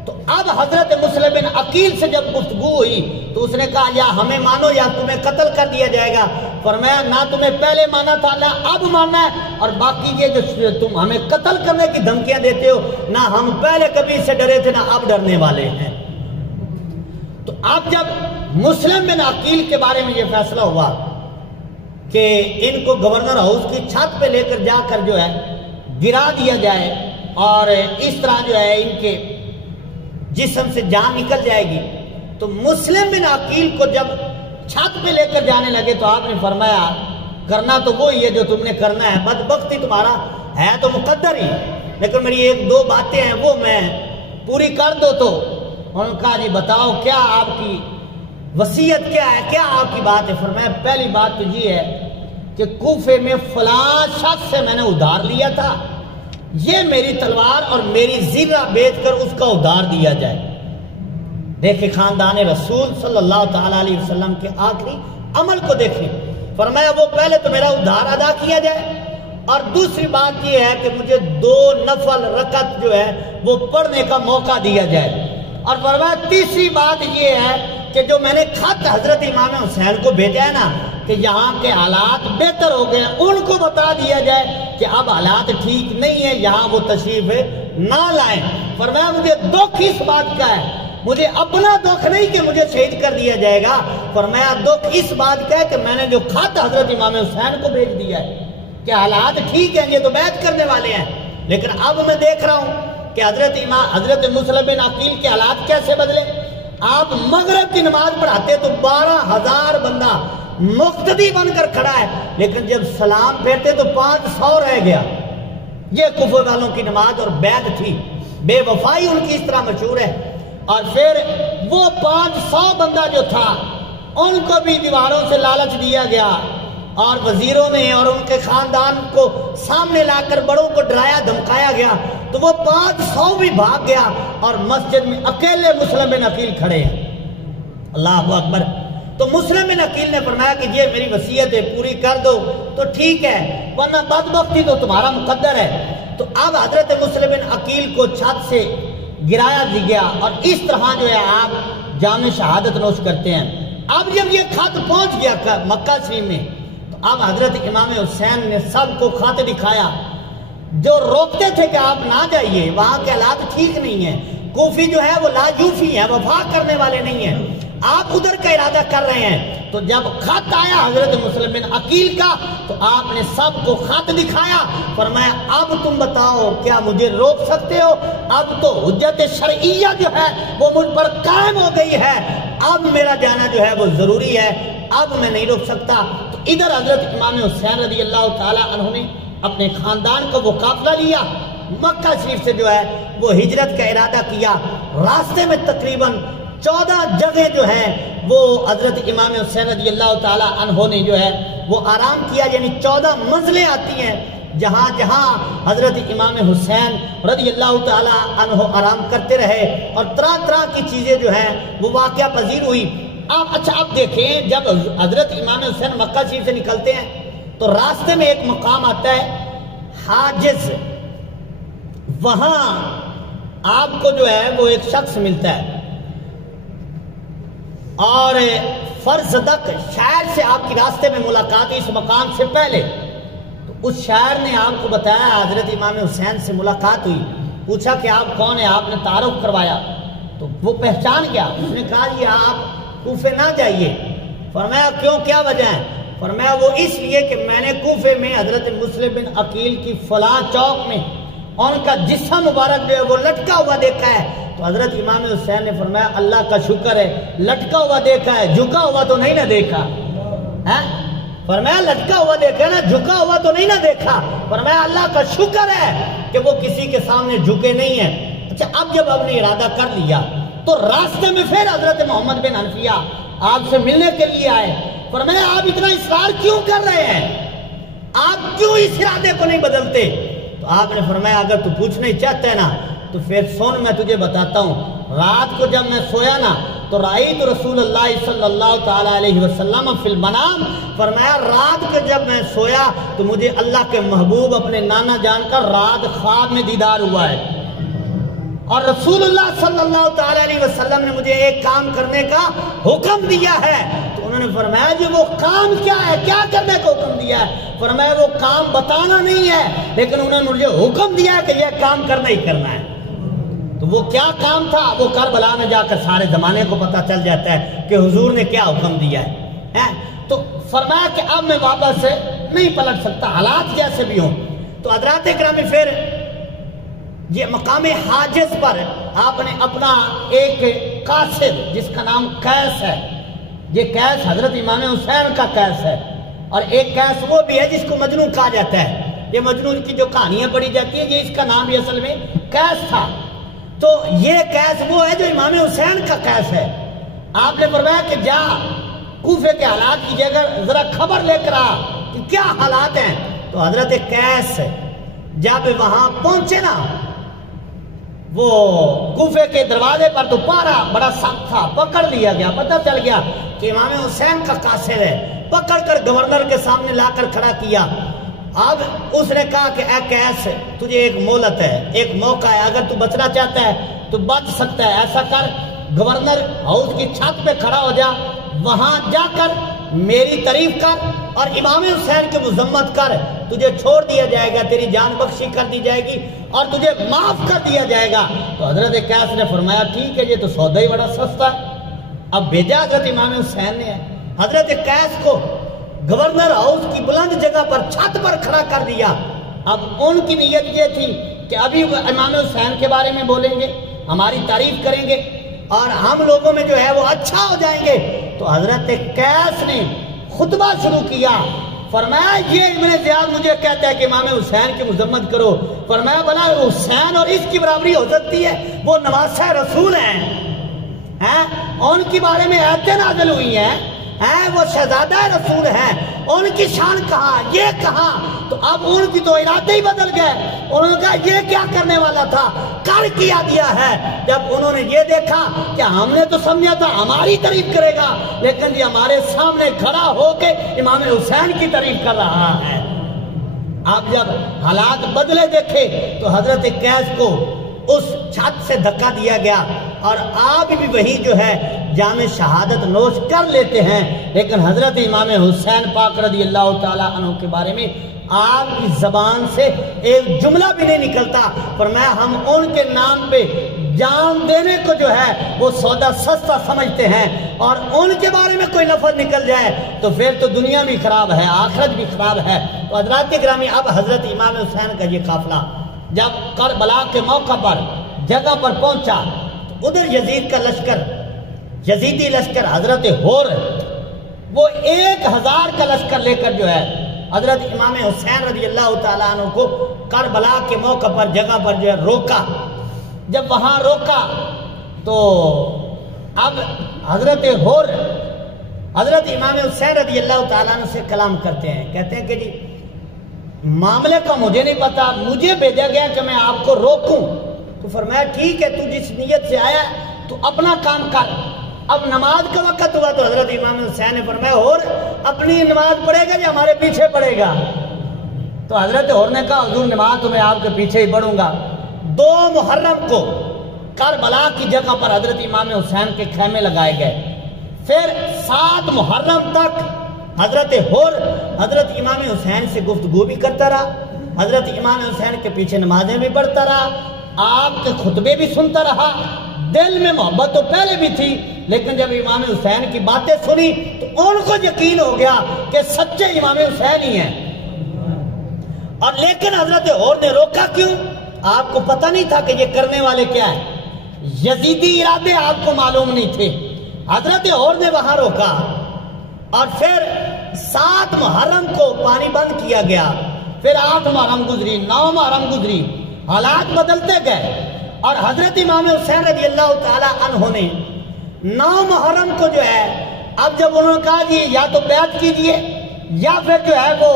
تو اب حضرت مسلم بن عقیل سے جب گفتگو ہوئی تو اس نے کہا یا ہمیں مانو یا تمہیں قتل کر دیا جائے گا۔ فرمایا نہ تمہیں پہلے مانا تھا نہ اب ماننا ہے، اور باقی یہ جو تم ہمیں قتل کرنے کی دھمکیاں دیتے ہو، نہ ہم پہلے کبھی سے ڈرے تھے نہ اب ڈرنے والے ہیں۔ تو اب جب مسلم بن عقیل کے بارے میں یہ فیصلہ ہوا کہ ان کو گورنر ہاؤس کی چھت پہ لے کر جا کر جو ہے گرا دیا جائے اور اس طرح جو ہے ان کے جسم سے جان نکل جائے گی، تو مسلم بن عقیل کو جب چھت پہ لے کر جانے لگے تو آپ نے فرمایا کرنا تو وہی ہے جو تم نے کرنا ہے، بدبختی تمہارا ہے تو مقدر ہی، لیکن میری ایک دو باتیں ہیں وہ میں پوری کر دو۔ تو انہوں نے کہا جی بتاؤ کیا آپ کی وصیت کیا ہے، کیا آپ کی بات ہے؟ فرمایا پہلی بات تو یہ ہے کہ کوفے میں فلاں شخص سے میں نے ادھار لیا تھا، یہ میری تلوار اور میری زرہ بیچ کر اس کا ادھار دیا جائے۔ دیکھیں خاندان رسول صلی اللہ تعالی علیہ وسلم کے آخری عمل کو دیکھیں، فرمایا وہ پہلے تو میرا ادھار ادا کیا جائے، اور دوسری بات یہ ہے کہ مجھے 2 نفل رکعت جو ہے وہ پڑھنے کا موقع دیا جائے، اور فرمایا تیسری بات یہ ہے کہ جو میں نے خط حضرت امام حسین کو بھیجا ہے نا کہ یہاں کے حالات بہتر ہو گئے، ان کو بتا دیا جائے کہ اب حالات ٹھیک نہیں ہے، یہاں وہ تشریف نہ لائیں۔ فرمایا مجھے دکھ اس بات کا ہے، مجھے اپنا دکھ نہیں کہ مجھے شہید کر دیا جائے گا، فرمایا دکھ اس بات کا ہے کہ میں نے جو خط حضرت امام حسین کو بھیج دیا ہے کہ حالات ٹھیک ہیں، یہ تو بیعت کرنے والے ہیں، لیکن اب میں دیکھ رہا ہوں کہ حضرت مسلم بن عقیل کے حالات کیسے بدلے۔ آپ مغرب کی نماز پڑھاتے تو 12,000 بندہ مقتدی بن کر کھڑا ہے، لیکن جب سلام پھیرتے تو 500 رہ گیا۔ یہ کفر والوں کی نماز اور بیعت تھی، بے وفائی ان کی اس طرح مشہور ہے۔ اور پھر وہ 500 بندہ جو تھا ان کو بھی دیواروں سے لالچ دیا گیا، اور وزیروں نے اور ان کے خاندان کو سامنے لا کر بڑوں کو ڈرایا دھمکایا گیا، تو وہ 500 بھی بھاگ گیا اور مسجد میں اکیلے مسلم بن عقیل کھڑے ہیں۔ اللہ اکبر۔ تو مسلم بن عقیل نے فرمایا کہ یہ میری وصیت ہے، پوری کر دو تو ٹھیک ہے، ورنہ بدبختی تو تمہارا مقدر ہے۔ تو اب حضرت مسلم بن عقیل کو چھت سے گرایا گیا، اور اس طرح جو ہے آپ جام شہادت نوش کرتے ہیں۔ اب جب یہ خط پہنچ گیا مکہ شریف میں تو اب حضرت امام حسین نے سب کو خط دکھایا، جو روکتے تھے کہ آپ نہ جائیے، وہاں کے حالات ٹھیک نہیں ہیں، کوفی جو ہے وہ لاجوفی ہیں، وفا کرنے والے نہیں ہیں، آپ ادھر کا ارادہ کر رہے ہیں۔ تو جب خط آیا حضرت مسلم بن عقیل کا تو آپ نے سب کو خط دکھایا، فرمایا اب تم بتاؤ کیا مجھے روک سکتے ہو؟ اب تو حجت شرعیہ جو ہے وہ مجھ پر قائم ہو گئی ہے، اب میرا جانا جو ہے وہ ضروری ہے، اب میں نہیں روک سکتا۔ تو ادھر حضرت امام حسین رضی اللہ تعالی عنہ نے اپنے خاندان کا وہ قافلہ لیا، مکہ شریف سے جو ہے وہ ہجرت کا ارادہ کیا۔ راستے میں تقریباً 14 جگہ جو ہیں وہ حضرت امام حسین رضی اللہ تعالی عنہ نے جو ہے وہ آرام کیا، یعنی 14 منزلیں آتی ہیں جہاں جہاں حضرت امام حسین رضی اللہ تعالی عنہ آرام کرتے رہے، اور طرح طرح کی چیزیں جو ہیں وہ واقعہ پذیر ہوئی۔ اب دیکھیں جب حضرت امام حسین مکہ شریف سے نکلتے ہیں تو راستے میں ایک مقام آتا ہے حاجز، وہاں آپ کو جو ہے وہ ایک شخص ملتا ہے، اور فرزدق شاعر سے آپ کی راستے میں ملاقات ہوئی اس مقام سے پہلے، تو اس شاعر نے آپ کو بتایا حضرت امام حسین سے ملاقات ہوئی، پوچھا کہ آپ کون ہیں، آپ نے تعارف کروایا تو وہ پہچان گیا، اس نے کہا یہ آپ کوفے نہ جائیے۔ فرمایا کیوں، کیا وجہ ہے؟ فرمایا وہ اس لیے کہ میں نے کوفے میں حضرت مسلم بن عقیل کی فلاں چوک میں ان کا جسم مبارک جو ہے وہ لٹکا ہوا دیکھا ہے۔ تو حضرت امام حسین نے فرمایا اللہ کا شکر ہے، لٹکا ہوا دیکھا ہے، جھکا ہوا تو نہیں نہ دیکھا ہے؟ فرمایا لٹکا ہوا دیکھا نا، جھکا ہوا تو نہیں نہ دیکھا۔ فرمایا اللہ کا شکر ہے کہ وہ کسی کے سامنے جھکے نہیں ہیں۔ اچھا اب جب آپ نے ارادہ کر لیا تو راستے میں پھر حضرت محمد بن حنفیہ آپ سے ملنے کے لیے آئے۔ فرمایا آپ اتنا اصرار کیوں کر رہے ہیں، آپ کیوں اس ارادے کو نہیں بدلتے؟ تو آپ نے فرمایا اگر تو پوچھنا ہی چاہتا ہے نا تو پھر سن میں تجھے بتاتا ہوں، رات کو جب میں سویا نا تو رأیت رسول اللہ صلی اللہ تعالیٰ علیہ وسلم فی المنام، فرمایا رات کو جب میں سویا تو مجھے اللہ کے محبوب اپنے نانا جان کا رات خواب میں دیدار ہوا ہے، اور رسول اللہ صلی اللہ تعالیٰ علیہ وسلم نے مجھے ایک کام کرنے کا حکم دیا ہے۔ تو انہوں نے فرمایا جی وہ کام کیا ہے، کیا کرنے کا حکم دیا ہے؟ فرمایا وہ کام بتانا نہیں ہے، لیکن انہوں نے مجھے حکم دیا ہے کہ یہ کام کرنا ہی کرنا ہے۔ تو وہ کیا کام تھا؟ وہ کربلا میں جا کر سارے زمانے کو پتہ چل جاتا ہے کہ حضور نے کیا حکم دیا ہے۔ تو فرمایا کہ اب میں واپس نہیں پلٹ سکتا، حالات جیسے بھی ہوں۔ تو حضرات اکرامی پھر یہ مقام حاجز پر آپ نے اپنا ایک قاصد جس کا نام قیس ہے، یہ قیس حضرت امام حسین کا قیس ہے، اور ایک قیس وہ بھی ہے جس کو مجنون کہا جاتا ہے۔ یہ مجنون کی جو کہانیاں پڑھی جاتی ہیں، یہ اس کا نام بھی اصل میں قیس تھا۔ تو یہ قیس وہ ہے جو امام حسین کا قیس ہے۔ آپ نے فرمایا کہ جا کوفے کے حالات کی جگہ ذرا خبر لے کر آ کہ کیا حالات ہیں۔ تو حضرت قیس جب وہاں پہنچے نا، وہ کوفے کے دروازے پر تو پارا بڑا سخت تھا، پکڑ لیا گیا، پتہ چل گیا کہ امام حسین کا قاصد ہے، پکڑ کر گورنر کے سامنے لا کر کھڑا کیا۔ اب اس نے کہا کہ اے قیس تجھے ایک مہلت ہے، ایک موقع ہے، اگر تو بچنا چاہتا ہے تو بچ سکتا ہے، ایسا کر گورنر ہاؤس کی چھت پہ کھڑا ہو جا، وہاں جا کر میری تعریف کر اور امام حسین کی مذمت کر، تجھے چھوڑ دیا جائے گا، تیری جان بخشی کر دی جائے گی اور تجھے معاف کر دیا جائے گا۔ تو حضرت قیس نے فرمایا ٹھیک ہے، یہ تو سودا ہی بڑا سستا ہے۔ اب بھیجا حضرت امام حسین نے حضرت قیس کو گورنر ہاؤس کی بلند جگہ پر چھت پر کھڑا کر دیا۔ اب ان کی نیت یہ تھی کہ ابھی امام حسین کے بارے میں بولیں گے، ہماری تعریف کریں گے اور ہم لوگوں میں جو ہے وہ اچھا ہو جائیں گے۔ تو حضرت قیس نے خطبہ شروع کیا، فرمایا یہ ابن زیاد مجھے کہتا ہے کہ امام حسین کی مذمت کرو۔ فرمایا بھلا حسین اور اس کی برابری ہو سکتی ہے؟ وہ نواسہ رسول ہیں، ان کے بارے میں آیتیں نازل ہوئی ہیں، وہ شہزادہ رسول ہیں، ان کی شان کہاں، یہ کہاں؟ تو اب ان کی تو ارادے ہی بدل گئے، انہوں نے کہا یہ کیا کرنے والا تھا، کر کیا دیا ہے۔ جب انہوں نے یہ دیکھا کہ ہم نے تو سمجھا تھا ہماری تعریف کرے گا، لیکن یہ ہمارے سامنے کھڑا ہو کے امام حسین کی تعریف کر رہا ہے۔ اب جب حالات بدلے دیکھے تو حضرت قیس کو اس چھت سے دھکا دیا گیا، اور آپ بھی وہی جو ہے جام شہادت نوش کر لیتے ہیں، لیکن حضرت امام حسین پاک رضی اللہ تعالیٰ عنہ کے بارے میں آپ کی زبان سے ایک جملہ بھی نہیں نکلتا۔ فرمایا ہم ان کے نام پہ جان دینے کو جو ہے وہ سودا سستا سمجھتے ہیں، اور ان کے بارے میں کوئی لفظ نکل جائے تو پھر تو دنیا بھی خراب ہے، آخرت بھی خراب ہے۔ تو حضرات گرامی، اب حضرت امام حسین کا یہ قافلہ جب کربلا کے موقع پر جگہ پر پہنچا تو ادھر یزید کا لشکر، یزیدی لشکر حضرت ہور، وہ 1000 کا لشکر لے کر جو ہے حضرت امام حسین رضی اللہ تعالیٰ عنہ کو کربلا کے موقع پر جگہ پر جو ہے روکا۔ جب وہاں روکا تو اب حضرت ہور حضرت امام حسین رضی اللہ تعالیٰ عنہ سے کلام کرتے ہیں، کہتے ہیں کہ جی معاملے کا مجھے نہیں پتا، مجھے بھیجا گیا کہ میں آپ کو روکوں۔ تو فرمایا ٹھیک ہے، تو جس نیت سے آیا تو اپنا کام کر۔ اب نماز کا وقت ہوا تو حضرت امام حسین نے فرمایا اور اپنی نماز پڑھے گا یا ہمارے پیچھے پڑھے گا؟ تو حضرت ہور نے کہا حضور نماز تو میں آپ کے پیچھے ہی پڑھوں گا۔ 2 محرم کو کربلا کی جگہ پر حضرت امام حسین کے خیمے لگائے گئے، پھر 7 محرم تک حضرت ہور حضرت امام حسین سے گفتگو بھی کرتا رہا، حضرت امام حسین کے پیچھے نمازیں بھی پڑھتا رہا، آپ کے خطبے بھی سنتا رہا۔ دل میں محبت تو پہلے بھی تھی، لیکن جب امام حسین کی باتیں سنی تو ان کو یقین ہو گیا کہ سچے امام حسین ہی ہیں۔ اور لیکن حضرت ہور نے روکا کیوں؟ آپ کو پتہ نہیں تھا کہ یہ کرنے والے کیا ہیں، یزیدی ارادے آپ کو معلوم نہیں تھے۔ حضرت ہور نے وہاں روکا، اور پھر 7 محرم کو پانی بند کیا گیا، پھر 8 محرم گزری، 9 محرم گزری، حالات بدلتے گئے، اور حضرت امام حسین رضی اللہ تعالی عنہ نے 9 محرم کو جو ہے اب جب انہوں نے کہا جی یا تو بیعت کیجئے یا پھر جو ہے وہ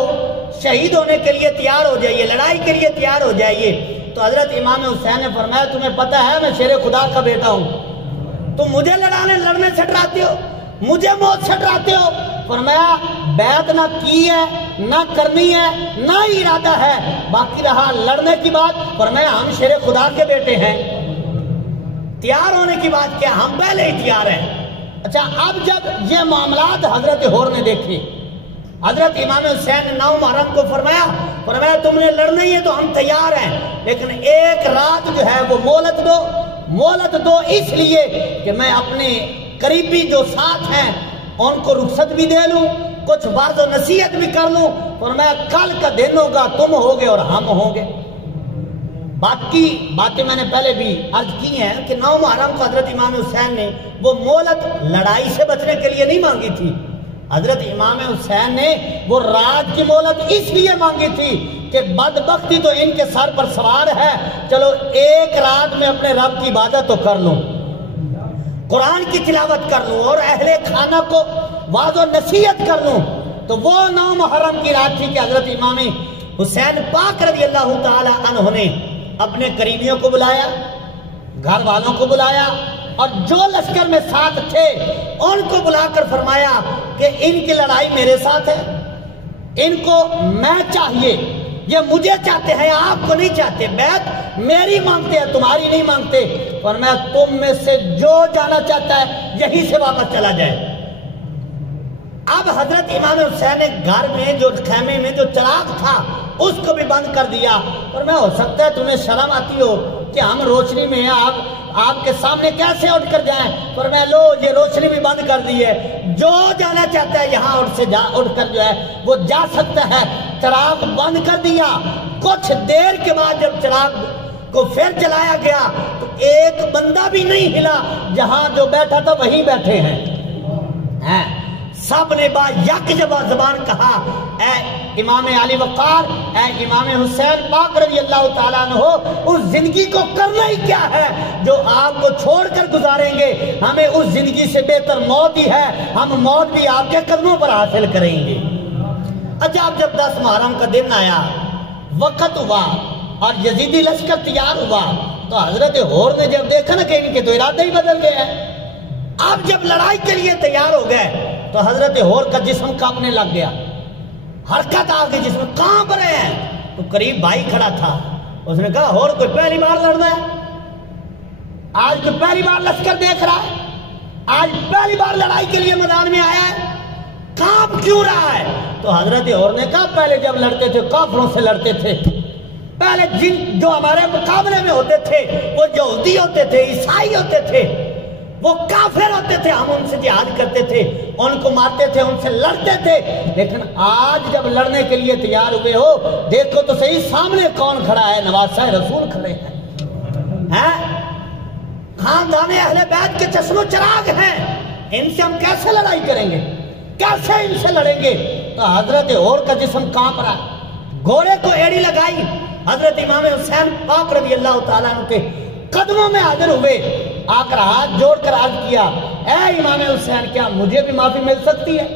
شہید ہونے کے لیے تیار ہو جائیے، لڑائی کے لیے تیار ہو جائیے۔ تو حضرت امام حسین نے فرمایا تمہیں پتہ ہے میں شیر خدا کا بیٹا ہوں، تم مجھے لڑنے سے ڈراتے ہو، مجھے موت سے ڈراتے ہو؟ فرمایا بیعت نہ کی ہے، نہ کرنی ہے، نہ ہی ارادہ ہے، باقی رہا لڑنے کی بات، فرمایا ہم شیر خدا کے بیٹے ہیں۔ تیار ہونے کی بات کیا، ہم پہلے ہی تیار ہیں۔ اچھا اب جب یہ معاملات حضرت ہور نے دیکھے، حضرت امام حسین نے 9 محرم کو فرمایا تم نے لڑنا ہی ہے تو ہم تیار ہیں، لیکن ایک رات جو ہے وہ مہلت دو اس لیے کہ میں اپنے قریبی جو ساتھ ہیں ان کو رخصت بھی دے لوں، کچھ وعظ و نصیحت بھی کر لوں۔ فرمایا کل کا دن ہوگا، تم ہوگے اور ہم ہوں گے۔ باقی باتیں میں نے پہلے بھی عرض کی ہیں کہ 9 محرم کو حضرت امام حسین نے وہ مہلت لڑائی سے بچنے کے لیے نہیں مانگی تھی، حضرت امام حسین نے وہ رات کی مہلت اس لیے مانگی تھی کہ بدبختی تو ان کے سر پر سوار ہے، چلو ایک رات میں اپنے رب کی عبادت تو کر لوں، قرآن کی تلاوت کر لوں اور اہل خانہ کو وعظ و نصیحت کر لوں۔ تو وہ 9 محرم کی رات تھی کہ حضرت امام حسین پاک رضی اللہ تعالی عنہ نے اپنے قریبیوں کو بلایا، گھر والوں کو بلایا، اور جو لشکر میں ساتھ تھے ان کو بلا کر فرمایا کہ ان کی لڑائی میرے ساتھ ہے، ان کو میں چاہیے، یہ مجھے چاہتے ہیں، آپ کو نہیں چاہتے، بیعت میری مانگتے ہیں، تمہاری نہیں مانگتے۔ فرمایا تم میں سے جو جانا چاہتا ہے یہیں سے واپس چلا جائے۔ اب حضرت امام حسین نے گھر میں جو خیمے میں جو چراغ تھا اس کو بھی بند کر دیا، اور میں ہو سکتا ہے تمہیں شرم آتی ہو کہ ہم روشنی میں ہیں، آپ کے سامنے کیسے اٹھ کر جائیں؟ پر میں لو یہ روشنی بھی بند کر دی ہے، جو جانا چاہتا ہے یہاں اٹھ کر جو ہے وہ جا سکتا ہے۔ چراغ بند کر دیا۔ کچھ دیر کے بعد جب چراغ کو پھر جلایا گیا تو ایک بندہ بھی نہیں ہلا، جہاں جو بیٹھا تھا وہیں بیٹھے ہیں۔ سب نے با یک زبان کہا اے امام علی وقار، اے امام حسین پاک رضی اللہ تعالیٰ عنہ، اس زندگی کو کرنا ہی کیا ہے جو آپ کو چھوڑ کر گزاریں گے؟ ہمیں اس زندگی سے بہتر موت ہی ہے، ہم موت بھی آپ کے قدموں پر حاصل کریں گے۔ اچھا اب جب 10 محرم کا دن آیا، وقت ہوا اور یزیدی لشکر تیار ہوا، تو حضرت ہور نے جب دیکھا نا کہ ان کے تو ارادے ہی بدل گئے ہیں، اب جب لڑائی کے لیے تیار ہو گئے تو حضرت ہور کا جسم کانپنے لگ گیا، حرکت آ گئی، جسم کانپ رہے ہیں۔ تو قریب بھائی کھڑا تھا، اس نے کہا ہور کوئی پہلی بار لڑنا ہے؟ آج کوئی پہلی بار لشکر دیکھ رہا ہے؟ آج پہلی بار لڑائی کے لیے میدان میں آیا ہے؟ کانپ کیوں رہا ہے؟ تو حضرت ہور نے کہا پہلے جب لڑتے تھے کافروں سے لڑتے تھے، پہلے جن جو ہمارے مقابلے میں ہوتے تھے وہ یہودی ہوتے تھے، عیسائی ہوتے تھے، وہ کافر ہوتے تھے، ہم ان سے جہاد کرتے تھے، ان کو مارتے تھے، ان سے لڑتے تھے، لیکن آج جب لڑنے کے لیے تیار ہوئے ہو دیکھو تو صحیح سامنے کون کھڑا ہے، نواسہ رسول کھڑے ہیں، خاندان اہل بیت کے چشم و چراغ ہیں، ان سے ہم کیسے لڑائی کریں گے، کیسے ان سے لڑیں گے؟ تو حضرت ہور کا جسم کانپ رہا، گھوڑے کو ایڑی لگائی، حضرت امام حسین پاک رضی اللہ تعالیٰ عنہ کے قدموں میں حاضر ہوئے، آ کر ہاتھ جوڑ کر عرض کیا اے امام حسین کیا مجھے بھی معافی مل سکتی ہے؟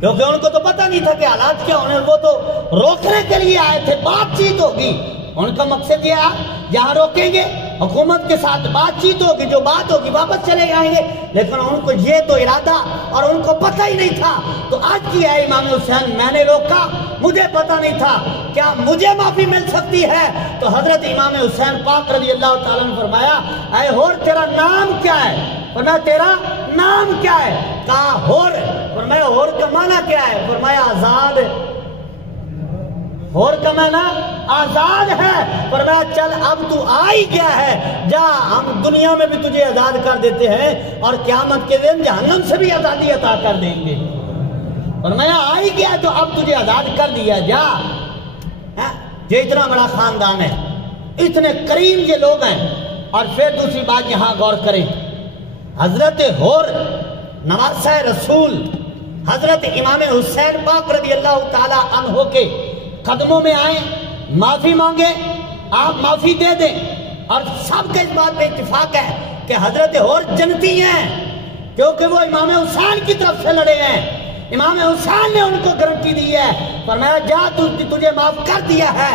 کیونکہ ان کو تو پتہ نہیں تھا کہ حالات کیا ہونے، وہ تو روکنے کے لیے آئے تھے، بات چیت ہوگی، ان کا مقصد یہ ہے یہاں روکیں گے، حکومت کے ساتھ بات چیت ہوگی، جو بات ہوگی واپس چلے جائیں گے، لیکن ان کو یہ تو ارادہ اور ان کو پتہ ہی نہیں تھا۔ تو آج کی ہے امام حسین میں نے روکا، مجھے پتہ نہیں تھا، کیا مجھے معافی مل سکتی ہے؟ تو حضرت امام حسین پاک رضی اللہ تعالیٰ نے فرمایا اے ہور تیرا نام کیا ہے؟ فرمایا تیرا نام کیا ہے؟ کہا ہور۔ فرمایا ہور کا معنی کیا ہے؟ فرمایا آزاد۔ ہور کا معنی آزاد ہے۔ فرمایا چل اب تو آ ہی گیا ہے، جا ہم دنیا میں بھی تجھے آزاد کر دیتے ہیں اور قیامت کے دن جہنم سے بھی آزادی عطا کر دیں گے۔ فرمایا آ ہی گیا تو اب تجھے آزاد کر دیا، جا۔ یہ اتنا بڑا خاندان ہے، اتنے کریم یہ لوگ ہیں۔ اور پھر دوسری بات یہاں غور کریں، حضرت ہور نواسہ رسول حضرت امام حسین پاک رضی اللہ تعالی عنہ کے قدموں میں آئیں، معافی مانگے، آپ معافی دے دیں، اور سب کے اس بات پہ اتفاق ہے کہ حضرت ہور جنتی ہیں، کیونکہ وہ امام حسین کی طرف سے لڑے ہیں۔ امام حسین نے ان کو گارنٹی دی ہے، فرمایا جا تجھے معاف کر دیا ہے۔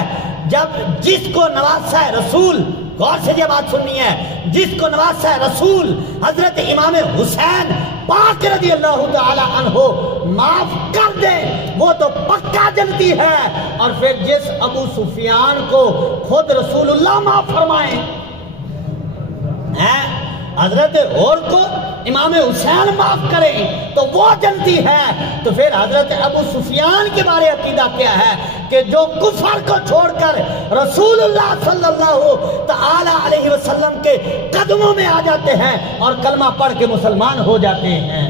جب جس کو نواسا ہے رسول، غور سے یہ بات سننی ہے، جس کو نواسا ہے رسول حضرت امام حسین پاک رضی اللہ تعالی عنہ معاف کر دے وہ تو پکا جنتی ہے، اور پھر جس ابو سفیان کو خود رسول اللہ معاف فرمائیں، حضرت اور کو امام حسین معاف کریں تو وہ جنتی ہے، تو پھر حضرت ابو سفیان کے بارے عقیدہ کیا ہے کہ جو کفر کو چھوڑ کر رسول اللہ صلی اللہ تعالی علیہ وسلم کے قدموں میں آ جاتے ہیں اور کلمہ پڑھ کے مسلمان ہو جاتے ہیں۔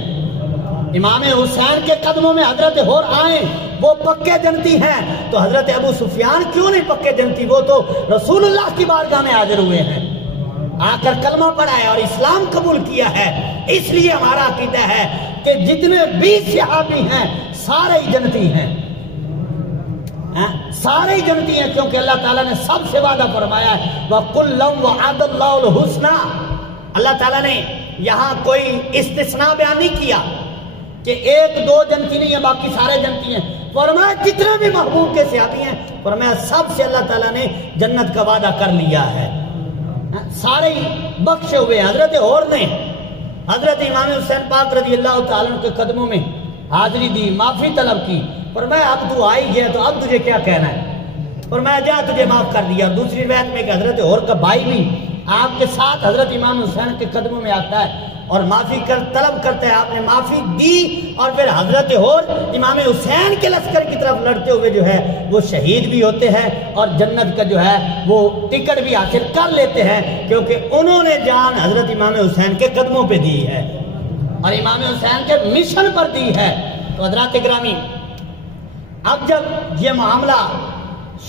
امام حسین کے قدموں میں حضرت اور آئیں، وہ پکے جنتی ہیں، تو حضرت ابو سفیان کیوں نہیں پکے جنتی؟ وہ تو رسول اللہ کی بارگاہ میں حاضر ہوئے ہیں، آ کر کلمہ پڑھا ہے اور اسلام قبول کیا ہے۔ اس لیے ہمارا عقیدہ ہے کہ جتنے بھی صحابی ہیں سارے ہی جنتی ہیں، سارے ہی جنتی ہیں، کیونکہ اللہ تعالیٰ نے سب سے وعدہ فرمایا ہے وَكُلًّا وَعَدَ اللَّهُ الْحُسْنَى۔ اللہ تعالیٰ نے یہاں کوئی استثناء بیان نہیں کیا کہ ایک دو جنتی نہیں ہے باقی سارے جنتی ہیں، فرمایا جتنے بھی محبوب کے صحابی ہیں فرمایا سب سے اللہ تعالیٰ نے جنت کا وعدہ کر لیا ہے، سارے ہی بخشے ہوئے۔ حضرت اور نے حضرت امام حسین پاک رضی اللہ تعالیٰ عنہ کے قدموں میں حاضری دی، معافی طلب کی، فرمایا اب تو آئی گیا تو اب تجھے کیا کہنا ہے، فرمایا جا تجھے معاف کر دیا۔ دوسری روایت میں کہ حضرت اور کا بھائی بھی آپ کے ساتھ حضرت امام حسین کے قدموں میں آتا ہے اور معافی طلب کرتا ہے، آپ نے معافی دی، اور پھر حضرت اور امام حسین کے لشکر کی طرف لڑتے ہوئے جو ہے وہ شہید بھی ہوتے ہیں اور جنت کا جو ہے وہ ٹکٹ بھی حاصل کر لیتے ہیں، کیونکہ انہوں نے جان حضرت امام حسین کے قدموں پہ دی ہے اور امام حسین کے مشن پر دی ہے۔ تو حضرات گرامی، اب جب یہ معاملہ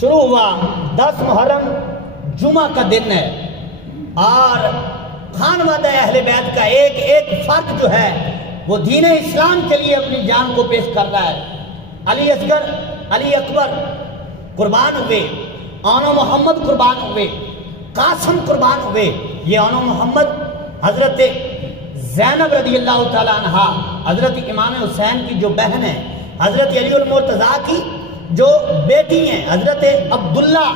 شروع ہوا، 10 محرم جمعہ کا دن ہے، اور خانوادہ اہل بیت کا ایک فرد جو ہے وہ دین اسلام کے لیے اپنی جان کو پیش کر رہا ہے۔ علی اصغر، علی اکبر قربان ہوئے، آن محمد قربان ہوئے، قاسم قربان ہوئے۔ یہ آن محمد حضرت زینب رضی اللہ تعالیٰ عنہ حضرت امام حسین کی جو بہن ہے، حضرت علی المرتضیٰ کی جو بیٹی ہیں، حضرت عبداللہ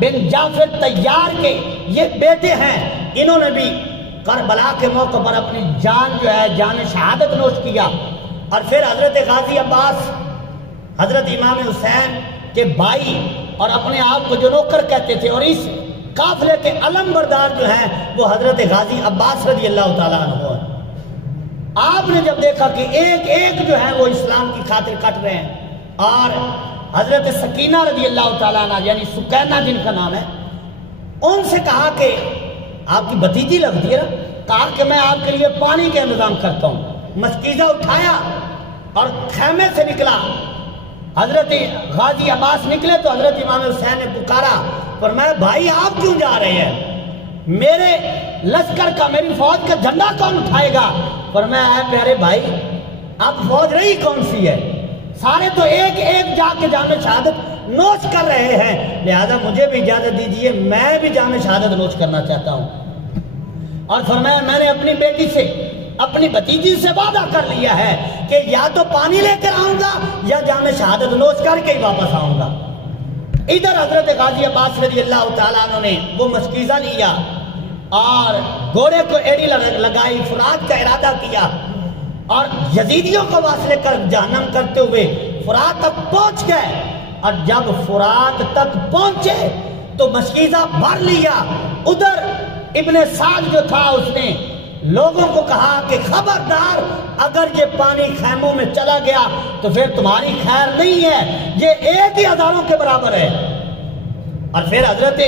بن جعفر طیار کے یہ بیٹے ہیں، انہوں نے بھی کربلا کے موقع پر اپنی جان جو ہے جان شہادت نوش کیا۔ اور پھر حضرت غازی عباس حضرت امام حسین کے بھائی اور اپنے آپ کو جو نوکر کہتے تھے، اور اس قافلے کے علم بردار جو ہیں وہ حضرت غازی عباس رضی اللہ تعالیٰ عنہ ہے۔ آپ نے جب دیکھا کہ ایک ایک جو ہے وہ اسلام کی خاطر کٹ رہے ہیں، اور حضرت سکینہ رضی اللہ تعالیٰ عنہ یعنی سکینہ جن کا نام ہے، ان سے کہا کہ آپ کی بھتیجی لگتی ہے نا، کہا کہ میں آپ کے لیے پانی کا انتظام کرتا ہوں۔ مشکیزہ اٹھایا اور خیمے سے نکلا، حضرت غازی عباس نکلے تو حضرت امام حسین نے پکارا، فرمایا بھائی آپ کیوں جا رہے ہیں، میرے لشکر کا، میری فوج کا جھنڈا کون اٹھائے گا؟ فرمایا اے پیارے بھائی، اب فوج رہی کون سی ہے، سارے تو ایک ایک جا کے جام شہادت نوش کر رہے ہیں، لہذا مجھے بھی اجازت دیجئے، میں بھی جام شہادت نوش کرنا چاہتا ہوں۔ اور فرمایا میں نے اپنی بیٹی سے، اپنی بھتیجی سے وعدہ کر لیا ہے کہ یا تو پانی لے کر آؤں گا یا جام شہادت نوش کر کے ہی واپس آؤں گا۔ ادھر حضرت غازی عباس رضی اللہ تعالیٰ عنہ نے وہ مشکیزہ لیا اور گھوڑے کو ایڑی لگائی، فرات کا ارادہ کیا، اور یزیدیوں کو واصل کر جہنم کرتے ہوئے فرات تک پہنچ گئے۔ اور جب فرات تک پہنچے تو مشکیزہ بھر لیا۔ ادھر ابن سعد جو تھا اس نے لوگوں کو کہا کہ خبردار، اگر یہ پانی خیموں میں چلا گیا تو پھر تمہاری خیر نہیں ہے، یہ 1,000 کے برابر ہے۔ اور پھر حضرت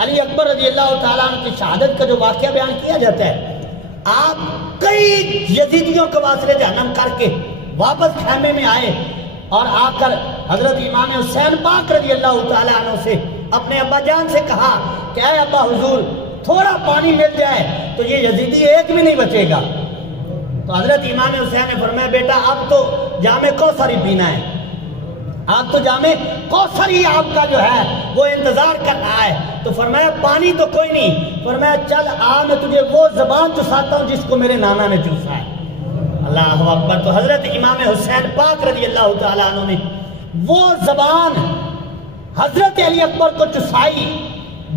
علی اکبر رضی اللہ تعالیٰ عنہ کی شہادت کا جو واقعہ بیان کیا جاتا ہے، آپ کئی یزیدیوں کے واسطے جہنم کر کے واپس خیمے میں آئے اور آ کر حضرت امام حسین پاک رضی اللہ تعالیٰ عنہ سے اپنے ابا جان سے کہا کہ اے ابا حضور، تھوڑا پانی مل جائے تو یہ یزیدی ایک بھی نہیں بچے گا۔ تو حضرت امام حسین نے فرمایا بیٹا اب تو جام کوثر ہی پینا ہے، اب تو جام کوثر ہی آپ کا جو ہے وہ انتظار کر رہا ہے۔ تو فرمایا پانی تو کوئی نہیں، فرمایا چل آ میں تجھے وہ زبان چساتا ہوں جس کو میرے نانا نے چوسا ہے۔ اللہ اکبر۔ تو حضرت امام حسین پاک رضی اللہ تعالیٰ عنہ نے وہ زبان حضرت علی اکبر کو چسائی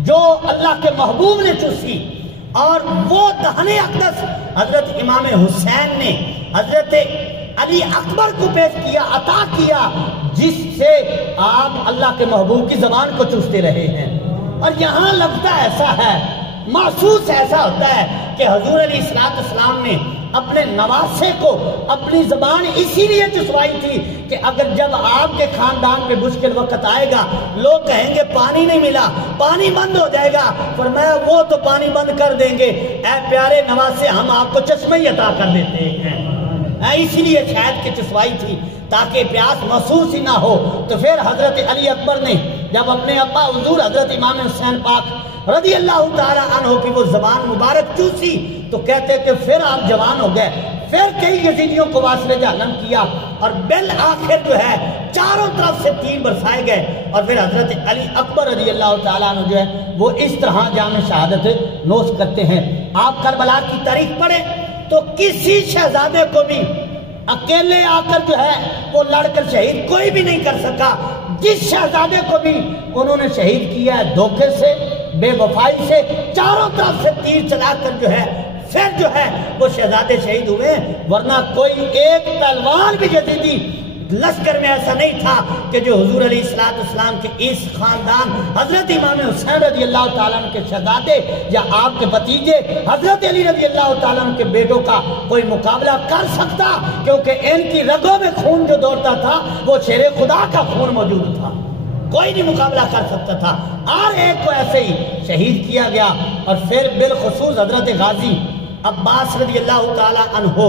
جو اللہ کے محبوب نے چوسی، اور وہ دہن اقدس حضرت امام حسین نے حضرت علی اکبر کو پیش کیا، عطا کیا، جس سے آپ اللہ کے محبوب کی زبان کو چوستے رہے ہیں۔ اور یہاں لگتا ایسا ہے، محسوس ایسا ہوتا ہے کہ حضور علیہ السلام نے اپنے نواسے کو اپنی زبان اسی لیے چسوائی تھی کہ اگر جب آپ کے خاندان پہ مشکل وقت آئے گا، لوگ کہیں گے پانی نہیں ملا، پانی بند ہو جائے گا، فرمایا وہ تو پانی بند کر دیں گے، اے پیارے نواسے ہم آپ کو چشمہ ہی عطا کر دیتے ہیں۔ اسی لیے شاید کہ چسوائی تھی تاکہ پیاس محسوس ہی نہ ہو۔ تو پھر حضرت علی اکبر نے جب اپنے ابا حضور حضرت امام حسین پاک رضی اللہ تعالیٰ عنہ کی وہ زبان مبارک چوسی تو کہتے کہ پھر آپ جوان ہو گئے، پھر کئی یزیدیوں کو واصل جہنم کیا، اور بالآخر جو ہے چاروں طرف سے تیر برسائے گئے، اور پھر حضرت علی اکبر رضی اللہ تعالیٰ عنہ جو ہے وہ اس طرح جام شہادت نوش کرتے ہیں۔ آپ کربلا کی تاریخ پڑھیں تو کسی شہزادے کو بھی اکیلے آ کر جو ہے وہ لڑ کر شہید کوئی بھی نہیں کر سکا، جس شہزادے کو بھی انہوں نے شہید کیا ہے دھوکے سے، بے وفائی سے، چاروں طرف سے تیر چلا کر جو ہے پھر جو ہے وہ شہزادے شہید ہوئے، ورنہ کوئی ایک پہلوان بھی یزیدی لشکر میں ایسا نہیں تھا کہ جو حضور علیہ السلام کے اس خاندان حضرت امام حسین رضی اللہ تعالیٰ عنہ کے شہزادے یا آپ کے بھتیجے حضرت علی رضی اللہ تعالیٰ عنہ کے بیٹوں کا کوئی مقابلہ کر سکتا، کیونکہ ان کی رگوں میں خون جو دوڑتا تھا وہ شیر خدا کا خون موجود تھا، کوئی نہیں مقابلہ کر سکتا تھا۔ اور ایک کو ایسے ہی شہید کیا گیا، اور پھر بالخصوص حضرت غازی عباس رضی اللہ تعالیٰ عنہ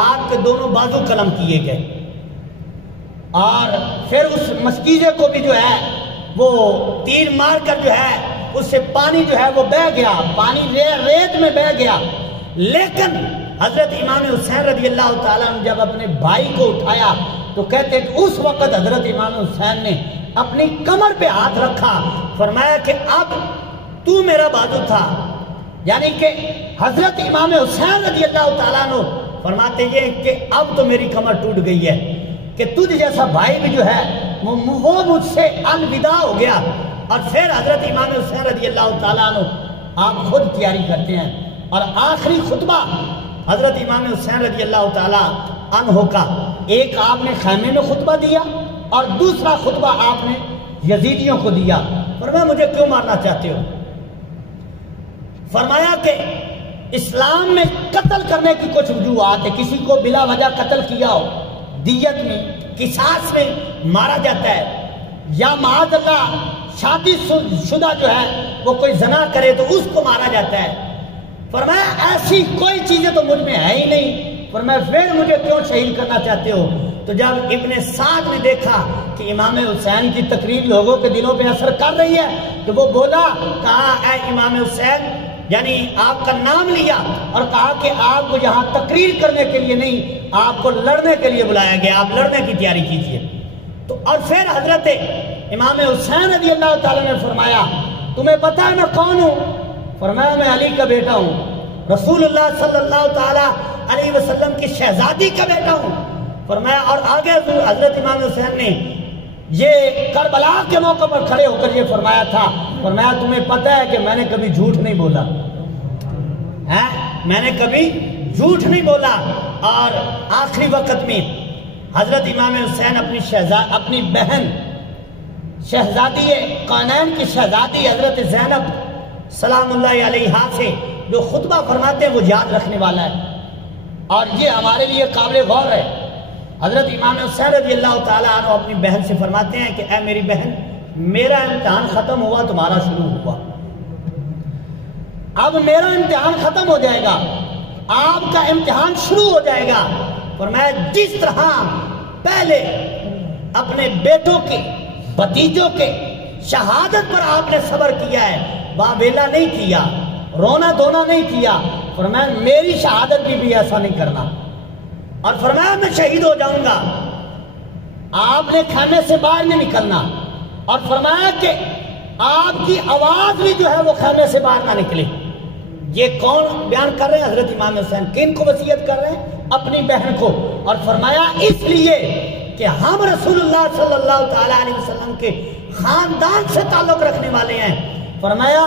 آپ کے دونوں بازو قلم کیے گئے، اور پھر اس مشکیزے کو بھی جو ہے وہ تیر مار کر جو ہے اس سے پانی جو ہے وہ بہہ گیا، پانی ریت میں بہہ گیا، لیکن حضرت امام حسین رضی اللہ تعالیٰ عنہ جب اپنے بھائی کو اٹھایا تو کہتے کہ اس وقت حضرت امام حسین نے اپنی کمر پہ ہاتھ رکھا، فرمایا کہ اب تو میرا بازو تھا، یعنی کہ حضرت امام حسین رضی اللہ تعالیٰ عنہ فرماتے یہ کہ اب تو میری کمر ٹوٹ گئی ہے کہ تجھ جیسا بھائی بھی جو ہے وہ مجھ سے الوداع ہو گیا۔ اور پھر حضرت امام حسین رضی اللہ تعالیٰ عنہ آپ خود تیاری کرتے ہیں، اور آخری خطبہ حضرت امام حسین رضی اللہ تعالیٰ عنہ کا ایک آپ نے خیمے میں خطبہ دیا، اور دوسرا خطبہ آپ نے یزیدیوں کو دیا۔ فرمایا مجھے کیوں مارنا چاہتے ہو؟ فرمایا کہ اسلام میں قتل کرنے کی کچھ وجوہات ہے، کسی کو بلا وجہ قتل کیا ہو، دیت میں قصاص میں مارا جاتا ہے، یا معاذ اللہ شادی شدہ جو ہے وہ کوئی زنا کرے تو اس کو مارا جاتا ہے۔ فرمایا ایسی کوئی چیزیں تو مجھ میں ہے ہی نہیں، فرمایا پھر مجھے کیوں شہید کرنا چاہتے ہو؟ تو جب ابن سعد نے دیکھا کہ امام حسین کی تقریر لوگوں کے دلوں پہ اثر کر رہی ہے تو وہ بولا، کہا اے امام حسین، یعنی آپ کا نام لیا اور کہا کہ آپ کو یہاں تقریر کرنے کے لیے نہیں، آپ کو لڑنے کے لیے بلایا گیا، آپ لڑنے کی تیاری کیجئے۔ تو اور پھر حضرت امام حسین رضی اللہ تعالیٰ نے فرمایا تمہیں پتہ ہے میں کون ہوں؟ فرمایا میں علی کا بیٹا ہوں، رسول اللہ صلی اللہ تعالیٰ علیہ وسلم کی شہزادی کا بیٹا ہوں۔ فرمایا اور آگے حضرت امام حسین نے یہ کربلا کے موقع پر کھڑے ہو کر یہ فرمایا تھا، فرمایا تمہیں پتہ ہے کہ میں نے کبھی جھوٹ نہیں بولا، میں نے کبھی جھوٹ نہیں بولا۔ اور آخری وقت میں حضرت امام حسین اپنی بہن شہزادی کونین کی شہزادی حضرت زینب سلام اللہ علیہا سے جو خطبہ فرماتے ہیں وہ یاد رکھنے والا ہے، اور یہ ہمارے لیے قابل غور ہے۔ حضرت امام حسین رضی اللہ تعالیٰ عنہ اپنی بہن سے فرماتے ہیں کہ اے میری بہن، میرا امتحان ختم ہوا، تمہارا شروع ہوا، اب میرا امتحان ختم ہو جائے گا، آپ کا امتحان شروع ہو جائے گا۔ فرمایا جس طرح پہلے اپنے بیٹوں کے بھتیجوں کے شہادت پر آپ نے صبر کیا ہے، باویلا نہیں کیا، رونا دھونا نہیں کیا، فرمایا میری شہادت بھی ایسا نہیں کرنا۔ اور فرمایا میں شہید ہو جاؤں گا، آپ نے خیمے سے باہر نہیں نکلنا، اور فرمایا کہ آپ کی آواز بھی جو ہے وہ خیمے سے باہر نہ نکلے۔ یہ کون بیان کر رہے ہیں؟ حضرت امام حسین۔ کن کو وصیت کر رہے ہیں؟ اپنی بہن کو، اور فرمایا اس لیے کہ ہم رسول اللہ صلی اللہ تعالی علیہ وسلم کے خاندان سے تعلق رکھنے والے ہیں۔ فرمایا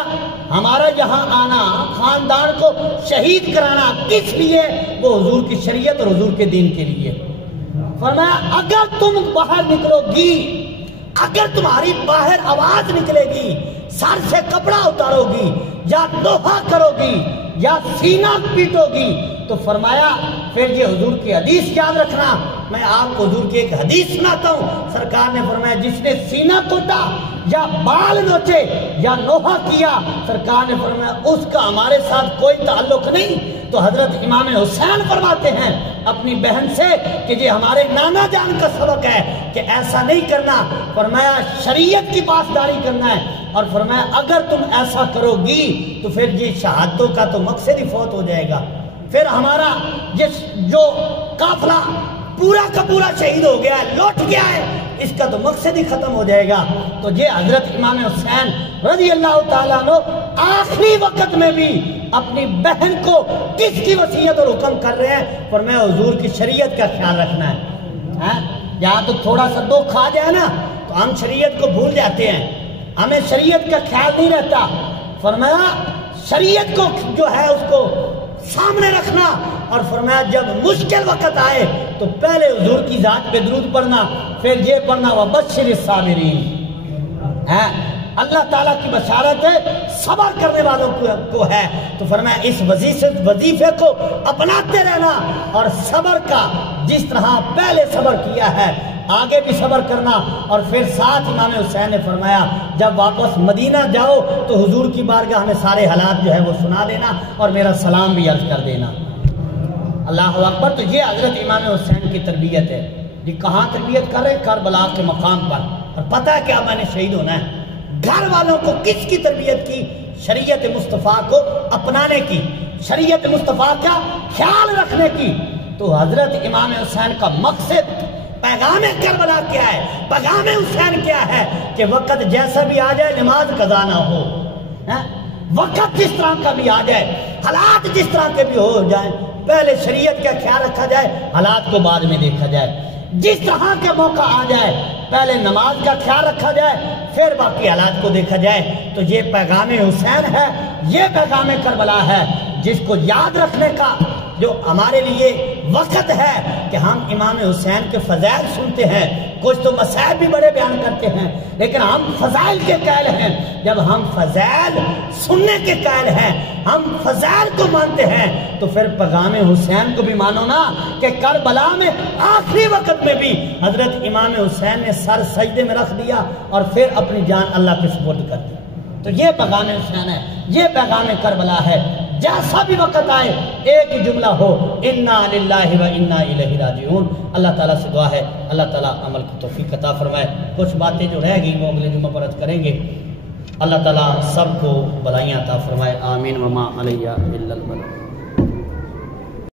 ہمارا یہاں آنا، خاندان کو شہید کرانا کس لیے؟ وہ حضور کی شریعت اور حضور کے دین کے لیے۔ فرمایا اگر تم باہر نکلو گی، اگر تمہاری باہر آواز نکلے گی، سر سے کپڑا اتارو گی، یا دوحہ کرو گی، یا سینہ پیٹو گی، تو فرمایا پھر یہ حضور کی حدیث یاد رکھنا۔ میں آپ کو حضور کی ایک حدیث سناتا ہوں۔ سرکار نے فرمایا جس نے سینہ کوٹا یا بال نوچے یا نوحہ کیا، سرکار نے فرمایا اس کا ہمارے ساتھ کوئی تعلق نہیں۔ تو حضرت امام حسین فرماتے ہیں اپنی بہن سے کہ یہ ہمارے نانا جان کا سبق ہے کہ ایسا نہیں کرنا۔ فرمایا شریعت کی پاسداری کرنا ہے، اور فرمایا اگر تم ایسا کرو گی تو پھر یہ شہادتوں کا تو مقصد ہی فوت ہو جائے گا، پھر ہمارا جو قافلہ پورا کا پورا شہید ہو گیا ہے، لوٹ گیا ہے، اس کا تو مقصد ہی ختم ہو جائے گا۔ تو یہ حضرت امام حسین رضی اللہ تعالیٰ عنہ آخری وقت میں بھی اپنی بہن کو کس کی وصیت اور حکم کر رہے ہیں؟ فرمایا حضور کی شریعت کا خیال رکھنا ہے۔ یہاں تو تھوڑا سا دکھ آ جائے نا تو ہم شریعت کو بھول جاتے ہیں، ہمیں شریعت کا خیال نہیں رہتا۔ فرمایا شریعت کو جو ہے اس کو سامنے رکھنا، اور فرمایا جب مشکل وقت آئے تو پہلے حضور کی ذات پہ درود پڑھنا، پھر یہ پڑھنا وَبَشِّرِ الصَّابِرِينَ ہے۔ اللہ تعالیٰ کی بشارت ہے صبر کرنے والوں کو ہے۔ تو فرمایا اس وظیفے کو اپناتے رہنا، اور صبر کا جس طرح پہلے صبر کیا ہے آگے بھی صبر کرنا۔ اور پھر ساتھ امام حسین نے فرمایا جب واپس مدینہ جاؤ تو حضور کی بارگاہ میں سارے حالات جو ہے وہ سنا دینا، اور میرا سلام بھی عرض کر دینا۔ اللہ اکبر۔ تو یہ حضرت امام حسین کی تربیت ہے۔ یہ کہاں تربیت کر رہے؟ کربلا کے مقام پر، اور پتہ ہے کہ اب میں نے شہید ہونا ہے۔ گھر والوں کو کس کی تربیت کی؟ شریعت مصطفیٰ کو اپنانے کی، شریعت مصطفیٰ کا خیال رکھنے کی۔ تو حضرت امام حسین کا مقصد، پیغام کربلا کیا ہے؟ پیغام حسین کیا ہے؟ کہ وقت جیسا بھی آ جائے نماز قضا نہ ہو، وقت جس طرح کا بھی آ جائے، حالات جس طرح کے بھی ہو جائیں، پہلے شریعت کا خیال رکھا جائے، حالات کو بعد میں دیکھا جائے۔ جس طرح کے موقع آ جائے پہلے نماز کا خیال رکھا جائے، پھر باقی حالات کو دیکھا جائے۔ تو یہ پیغام حسین ہے، یہ پیغام کربلا ہے، جس کو یاد رکھنے کا جو ہمارے لیے وقت ہے کہ ہم امام حسین کے فضائل سنتے ہیں۔ کچھ تو مسائل بھی بڑے بیان کرتے ہیں، لیکن ہم فضائل کے قائل ہیں۔ جب ہم فضائل سننے کے قائل ہیں، ہم فضائل کو مانتے ہیں، تو پھر پیغام حسین کو بھی مانو نا کہ کربلا میں آخری وقت میں بھی حضرت امام حسین نے سر سجدے میں رکھ دیا اور پھر اپنی جان اللہ کے سپرد کر دی۔ تو یہ پیغام حسین ہے، یہ پیغام کربلا ہے۔ جیسا بھی وقت آئے ایک ہی جملہ ہو، انا للہ و انا الیہ راجعون۔ اللہ تعالیٰ سے دعا ہے اللہ تعالیٰ عمل کی توفیق عطا فرمائے۔ کچھ باتیں جو رہ گئی وہ اگلے جمعہ پر عرض کریں گے۔ اللہ تعالیٰ سب کو بھلائیاں عطا فرمائے، آمین۔ وما علیہ الا البلاغ۔